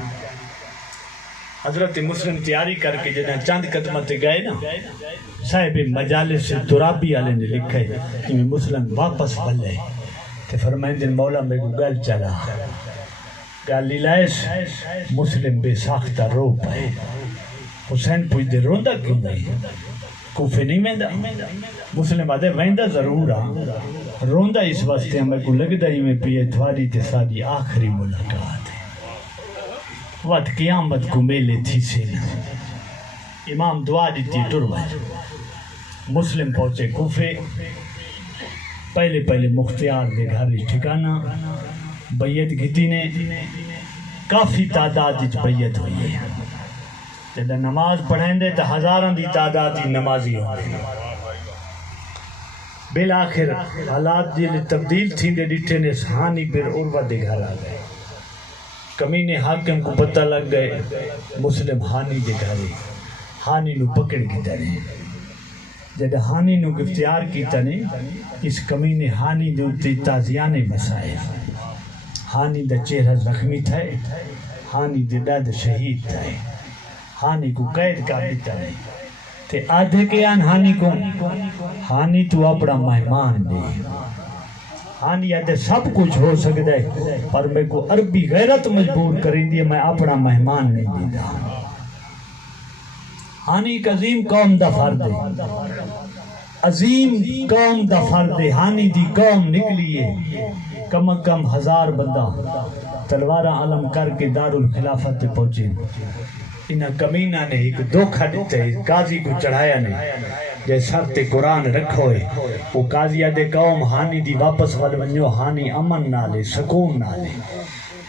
حضرت مسلم تیاری کر کے جنہیں چند قدمت گئے نا صاحب مجالس ترابی آلے نے لکھا ہے کہ میں مسلم واپس بلے کہ فرمائیں دن مولا میں کو گل چلا گل لیلائش مسلم بے ساختہ رو پائے حسین پوچھ دے روندہ کیوں نہیں کوفے نہیں ویندہ مسلم آدھے ویندہ ضرور روندہ اس واسطے ہمیں کو لگتا ہی میں پیے تھواری تے ساری آخری ملاقات ہے وقت قیامت کو میلے تھی سے امام دعا دیتی ٹروائے مسلم پہنچے کوفے پہلے مختیار دے گھر ٹھکانا بیعت گھتی نے کافی تعداد اچ بیعت ہوئی ہے جب نماز پڑھیں دے تو ہزاران دی تعداد ہی نمازی ہوئے بالآخر حالات جیلے تبدیل تھی دے ڈٹھے نے سہانی پر عروہ دے گھر آ گئے کمینے حاکم کو پتہ لگ گئے مسلم ہانی دے گھرے ہانی نو پکڑ کی درے جد ہانی نو گفتیار کیتا نے اس کمینے ہانی دے اتے تازیانے مسائے ہانی دا چہرہ زخمی تھا ہانی دے داد شہید تھا ہانی کو قید کا بیتا نے تے آدھے کے آن ہانی کو ہانی تو اپنا مہمان دے ہانی آدھے سب کچھ ہو سکتا ہے پر میں کو عربی غیرت مجبور کریں دی میں اپنا مہمان نہیں دیتا ہانی ایک عظیم قوم دا فرد ہے عظیم قوم دا فرد ہے ہانی دی قوم نکلی ہے کم کم 1000 بندہ تلوارہ علم کر کے دارالخلافت پہنچے انہا کمینہ نے ایک دھوکھا دیتے قاضی کو چڑھایا نے جے سرتے قرآن رکھو ہے وہ قاضی آدھے قوم ہانی دی واپس والونیو ہانی امن نہ لے سکون نہ لے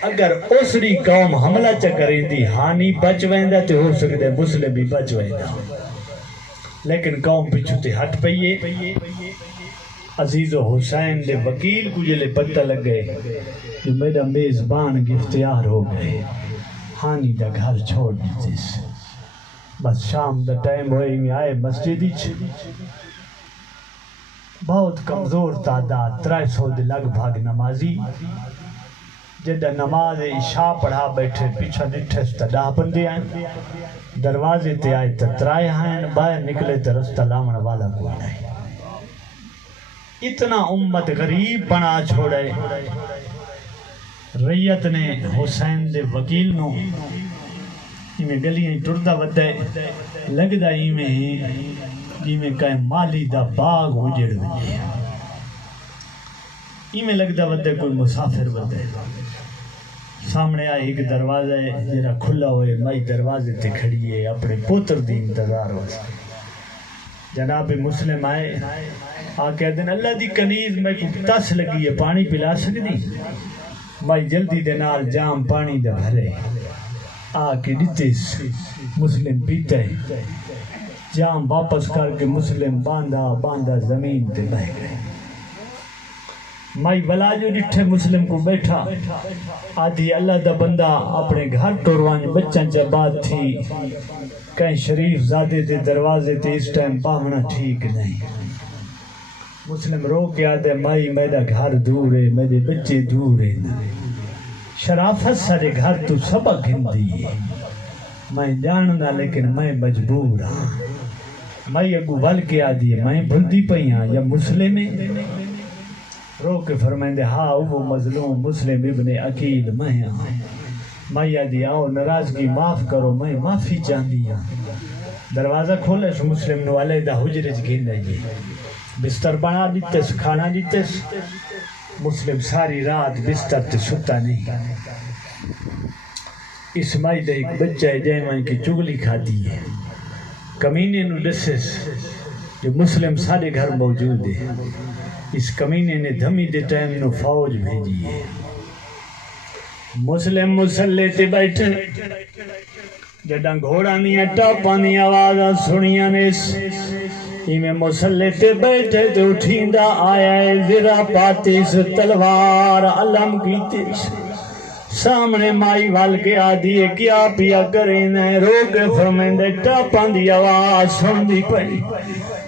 اگر اسری قوم حملہ چکریں دی ہانی بچ ویندہ تے ہو سکتے مسلم بھی بچ ویندہ لیکن قوم پیچھو تے ہٹ پئیے عزیز و حسین دے وکیل کو جلے پتہ لگ گئے جو میرا میزبان گفتیار ہو گئے ہانی دا گھر چھوڑ دیتے بس شام دا ٹائم ہوئی میں آئے مسجدی بہت کمزور تعداد 300 دے لگ بھاگ نمازی جدہ نماز عشاء پڑھا بیٹھے پیچھا نٹھے ستدہ بندے آئیں دروازے تے آئے تترائے آئیں باہر نکلے تے رستہ لامن والا کوئی نہیں اتنا امت غریب بنا چھوڑے ریت نے حسین دے وکیل نو میں گلیاں ٹردہ ودے لگ دا میں کہیں مالی دا باغ اجڑ وجے میں لگ دا ودے کوئی مسافر ودے سامنے آئے ایک دروازہ ہے جرا کھلا ہوئے مائی دروازے تے کھڑی ہے اپنے پوتر دی انتظار ہو جناب مسلم آئے آکے دن اللہ دی کنیز میں کو تس لگی ہے پانی پلا سکتی مائی جلدی دے نال جام پانی دے بھرے آکے دیتیس مسلم پیتے جام واپس کر کے مسلم باندھا زمین تے بہ گئے مائی بلا جو ڈٹھے مسلم کو بیٹھا آدھی اللہ دا بندہ اپنے گھر ٹوروانی بچن جب بات تھی کہیں شریف زادے تے دروازے تے اس ٹائم پاہنا ٹھیک نہیں مسلم رو کے آدھے مائی میرا گھر دور ہے میرے بچے دور ہے شرافت سارے گھر تو سبق ہندی ہے میں جاننا لیکن میں مجبور ہاں میں اگو ول کے آدھی ہے میں بھلدی پئی ہاں یا مسلم ہے رو کے فرمائندے ہاں وہ مظلوم مسلم ابن عقیل میں ہاں میں آدھی آؤ ناراضگی معاف کرو میں معافی چاندی ہاں دروازہ کھولے سو مسلم نو علیحدہ حجرے گھن لگی بستر بنا دیتے کھانا دیتے مسلم ساری رات بستر تے ستا نہیں اسمائی دے ایک بچہ ہے جائمان کی چگلی کھا دی ہے کمینے نو دسس جو مسلم سارے گھر موجود ہے اس کمینے نے دھمی دے ٹائم نو فوج بھیجی ہے مسلم مسلح تے بیٹھے جڑا گھوڑا نہیں ٹاپاں دی آوازاں سنیاں نے میں مسلح تے بیٹھے تے اٹھیندا آیا ہے ذرا پاتیس تلوار علم کیتیس سامنے مائی وال کے آدھی ہے کیا پیا کریں رو کے فرمیندے ٹاپاں دی آواز سن دی پئی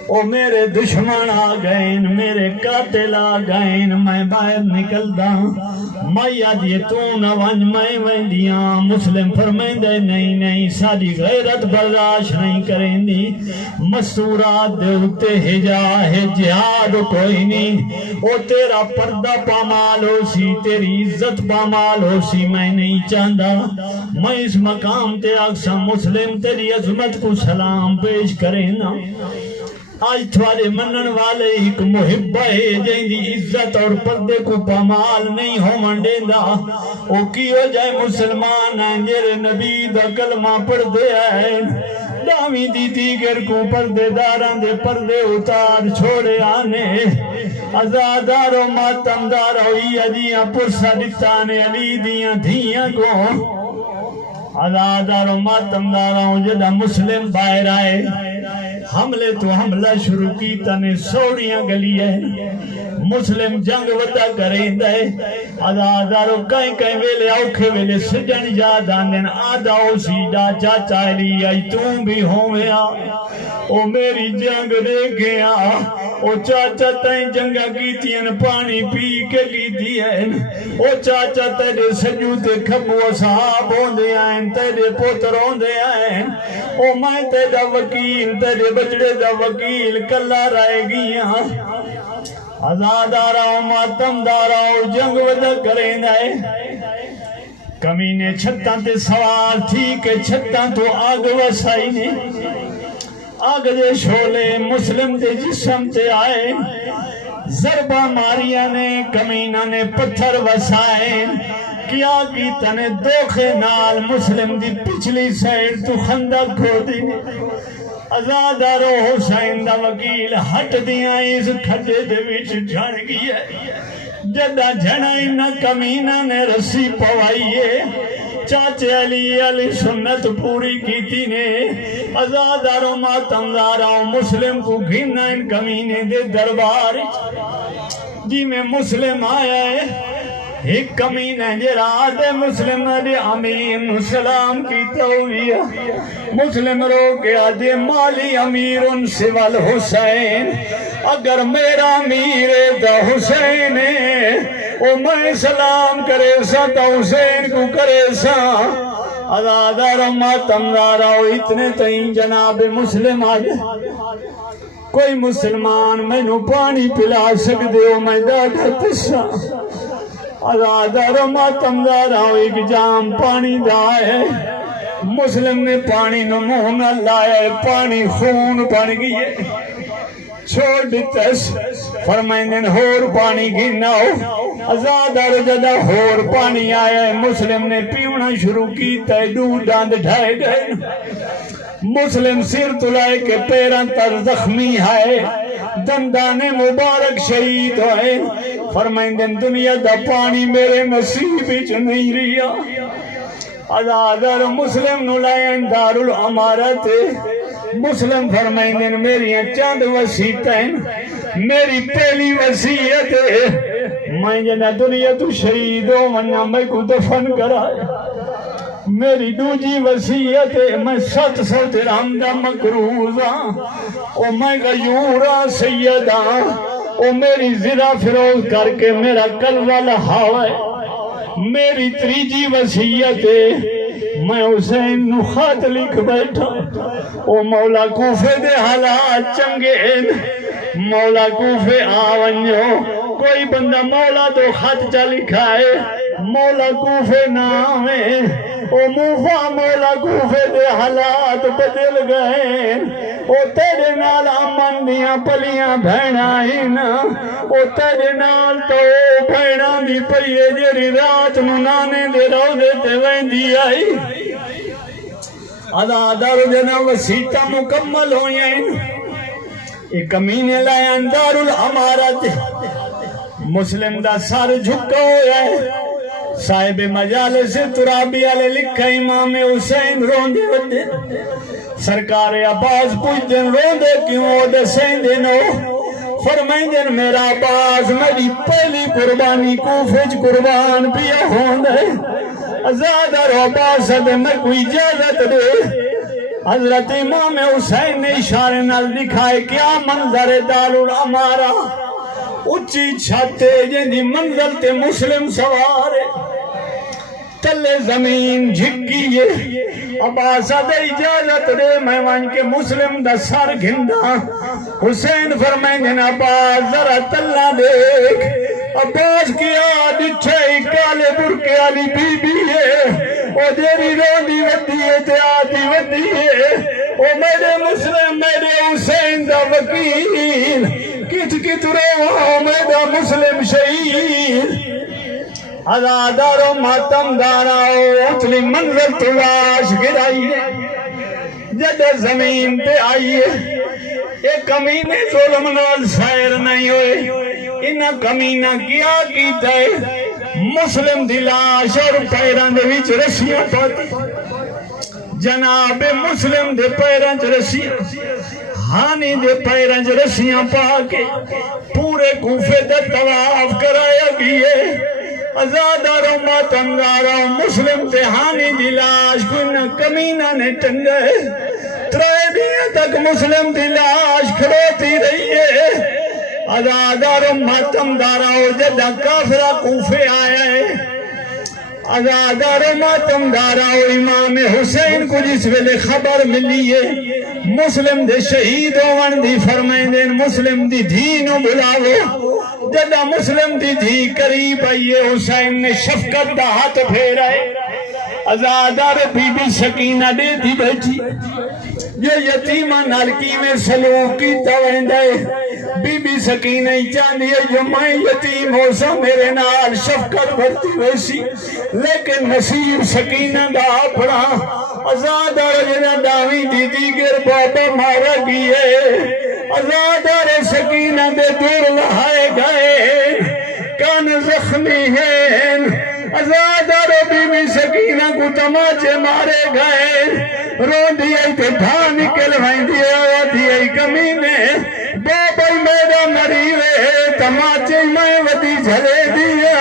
او میرے دشمن آ گئیں میرے قاتل آ گئیں میں باہر نکل دا مائی آدھی تو نہ ونج میں ویندیاں مسلم فرمیندے نہیں ساری غیرت برداشت نہیں کریں دی مستورات دے اتے ہجا ہے جہاد کوئی نہیں او تیرا پردہ پامال ہو سی تیری عزت پامال ہو سی میں نہیں چاہتا میں اس مقام تے اکثر مسلم تیری عظمت کو سلام پیش کریں نا آج تھوڑے منن والے ایک محبہ ہے جائیں دی عزت اور پردے کو پامال نہیں ہو منڈیندہ او کی ہو جائے مسلمان ہیں جیرے نبی دا کلمہ پڑھ دے آئے دامی دی دیگر کو پردے داران دے پردے اتار چھوڑے آنے ازادارو ماتمدارو ای اجیاں پرسا دتانے علی دیاں دھیاں کو ازادارو ماتمدارو جدہ مسلم باہر آئے حملے تو حملہ شروع کی تنے سوڑیاں گلی ہے مسلم جنگ وطا کریں دے آدھارو کہیں ویلے اوکھے ویلے سجن جا داندن آدھاؤ سیدھا چاچا لی آئی تم بھی ہوئے او میری جنگ دیکھیا او چاچا تائیں جنگا کیتین پانی پی کے کیتین او چاچا تیرے سجو تے کھبو صحاب ہوندے آئیں تیرے پوتر ہوندے آئیں او میں تیرا وکیل تیرے بچڑے دا وکیل کلا رائے گیاں آزاد آ رہا ہوں ماتم دارا ہوں جنگ وجہ کریں دائے کمینے چھتاں تے سوار تھی کہ چھتاں تو آگ وسائی نے آگ دے شولے مسلم دے جسم تے آئے ضربہ ماریاں نے کمینہ نے پتھر وسائے کیا کی تنے دوخے نال مسلم دی پچھلی سائڈ تو خندق کھو دی آزادارو حسین دا وکیل ہٹ دیاں اس کھڈے دے وچ جھڑ گیا جدہ جھڑائی نہ کمینہ نے رسی پوائیے چاچے علی سنت پوری کیتی نے آزادارو ماتمدارو مسلم کو گھننا ان کمینے دے دربار جی میں مسلم آیا ہے ایک کمینہ جراد مسلم دے امیر سلام کی تویہ مسلم رو کے آدھے مالی امیر سوال حسین اگر میرا امیر دا حسین ہے او میں سلام کرے سا تا حسین کو کرے سا آزادار ماتمدارا اتنے تئیں جناب مسلم آجے کوئی مسلمان میں نو پانی پلا سکتے ہو میں دادا تسا آزادار ماتمدارا ایک جام پانی دائے مسلم نے پانی نو منہ نہ لائے پانی خون بن گئے چھوڑ دیتس فرمائندن ہور پانی گھننا ہو آزادار جدہ ہور پانی آیا ہے مسلم نے پیونا شروع کی تے دودھ ڈاند ڈھائے گئے مسلم سر تلائے کے پیران تر زخمی ہے دندان مبارک شہید ہوئے فرمائندن دنیا دا پانی میرے نصیب وچ نہیں رہیا آزادار مسلم نلائن دار الامارت مسلم فرمائندن میری چند وسیعتیں میری پہلی وسیعت میں جنہ دنیا تو شہید ہو منہ میں کو دفن کرائے میری دوجی وسیعت میں 700 درہم دا مقروضا او میں غیورا سیدہ او میری زرہ فروز کر کے میرا قلبہ لہاوے میری تریجی وسیعت میں حسین نو خط لکھ بیٹھا او مولا کوفے دے حالات چنگے مولا کوفے آونجو کوئی بندہ مولا تو خط چا لکھا ہے مولا کوفے نام ہے او موفا مولا کوفے دے حالات بدل گئے او تیرے نال امن دیاں پلیاں بھینا ہی نا او تیرے نال تو بھینا دی پئیے جیری رات نانے دے روزے تے ویندی آئی آزادار جنا وسیطہ مکمل ہوئیں ایک کمینے لائیں دار الامارت مسلم دا سر جھکا ہویا ہے صاحب مجالس ترابی علیہ لکھا امام حسین روندے ودے سرکار عباس پوچھ دن روندے کیوں دے سیندن ہو فرمائندن میرا عباس میری پہلی قربانی کوفج قربان پیا ہوندے ازادر عباس دے میں کوئی اجازت دے حضرت امام حسین نے اشارے نال دکھائے کیا منظر دار الامارہ اچھی چھتے جنہی منزل تے مسلم سوارے تلے زمین جھگیے عباسہ دے اجازت دے میں وہاں کے مسلم دا سر گھندا حسین فرمائیں عباس ذرا تلہ دیکھ عباس کی آدھ چھئی کالے برکے علی بی بی ہے او دیری روندی ودی ہے تے آدھی ودی ہے او میرے مسلم میرے حسین دا وکیل کت رو میرا مسلم شہید آزادارو ماتم داراو اتلی منظر تلاش گرائیے جدہ زمین پہ آئیے ایک کمینے ظلم نال سائر نہیں ہوئے انہا کمینہ کیا کیتا ہے مسلم دلاش اور پیران دے وچ رسیاں پاتی جناب مسلم دے پیران چ رسیاں ہانی دے پیران چ رسیاں پا کے پورے کوفے دے طواف کرایا گئے ازادارو ماتمدارو مسلم تے ہانی دی لاش کوئی نہ کمینہ نے ٹنگے 3 دن تک مسلم دی لاش کھڑوتی رہی ہے ازادار و ماتم دارا ہو جدہ کافرہ کوفے آیا ہے ازادار و ماتم دارا ہو امام حسین کو جس ویلے خبر ملی ہے مسلم دے شہید ہون دی فرمائیں دین مسلم دی دھینو بلاو جدہ مسلم دی دھی قریب آئیے حسین نے شفقت دا ہاتھ پھیرا ہے ازادار بی بی سکینہ دے دی بیٹھی یہ یتیمہ نالکی میں سلوک کی توہندہ ہے بی بی سکینہ ہی چاندی ہے جو میں یتیم ہو سا میرے نال شفقت بھرتی ویسی لیکن نصیب سکینہ دا اپنا ازادار جنہ داوی دیدی گر بابا مارا گئے ازادار سکینہ دے دور لہائے گئے کان زخمی ہیں ازادار بی بی سکینہ کو تماچے مارے گئے رو دیئے تے بھا نکل وائن دیئے دیئے کمینے بابا میرا مریوے تماچے میں ودی جھلے دیا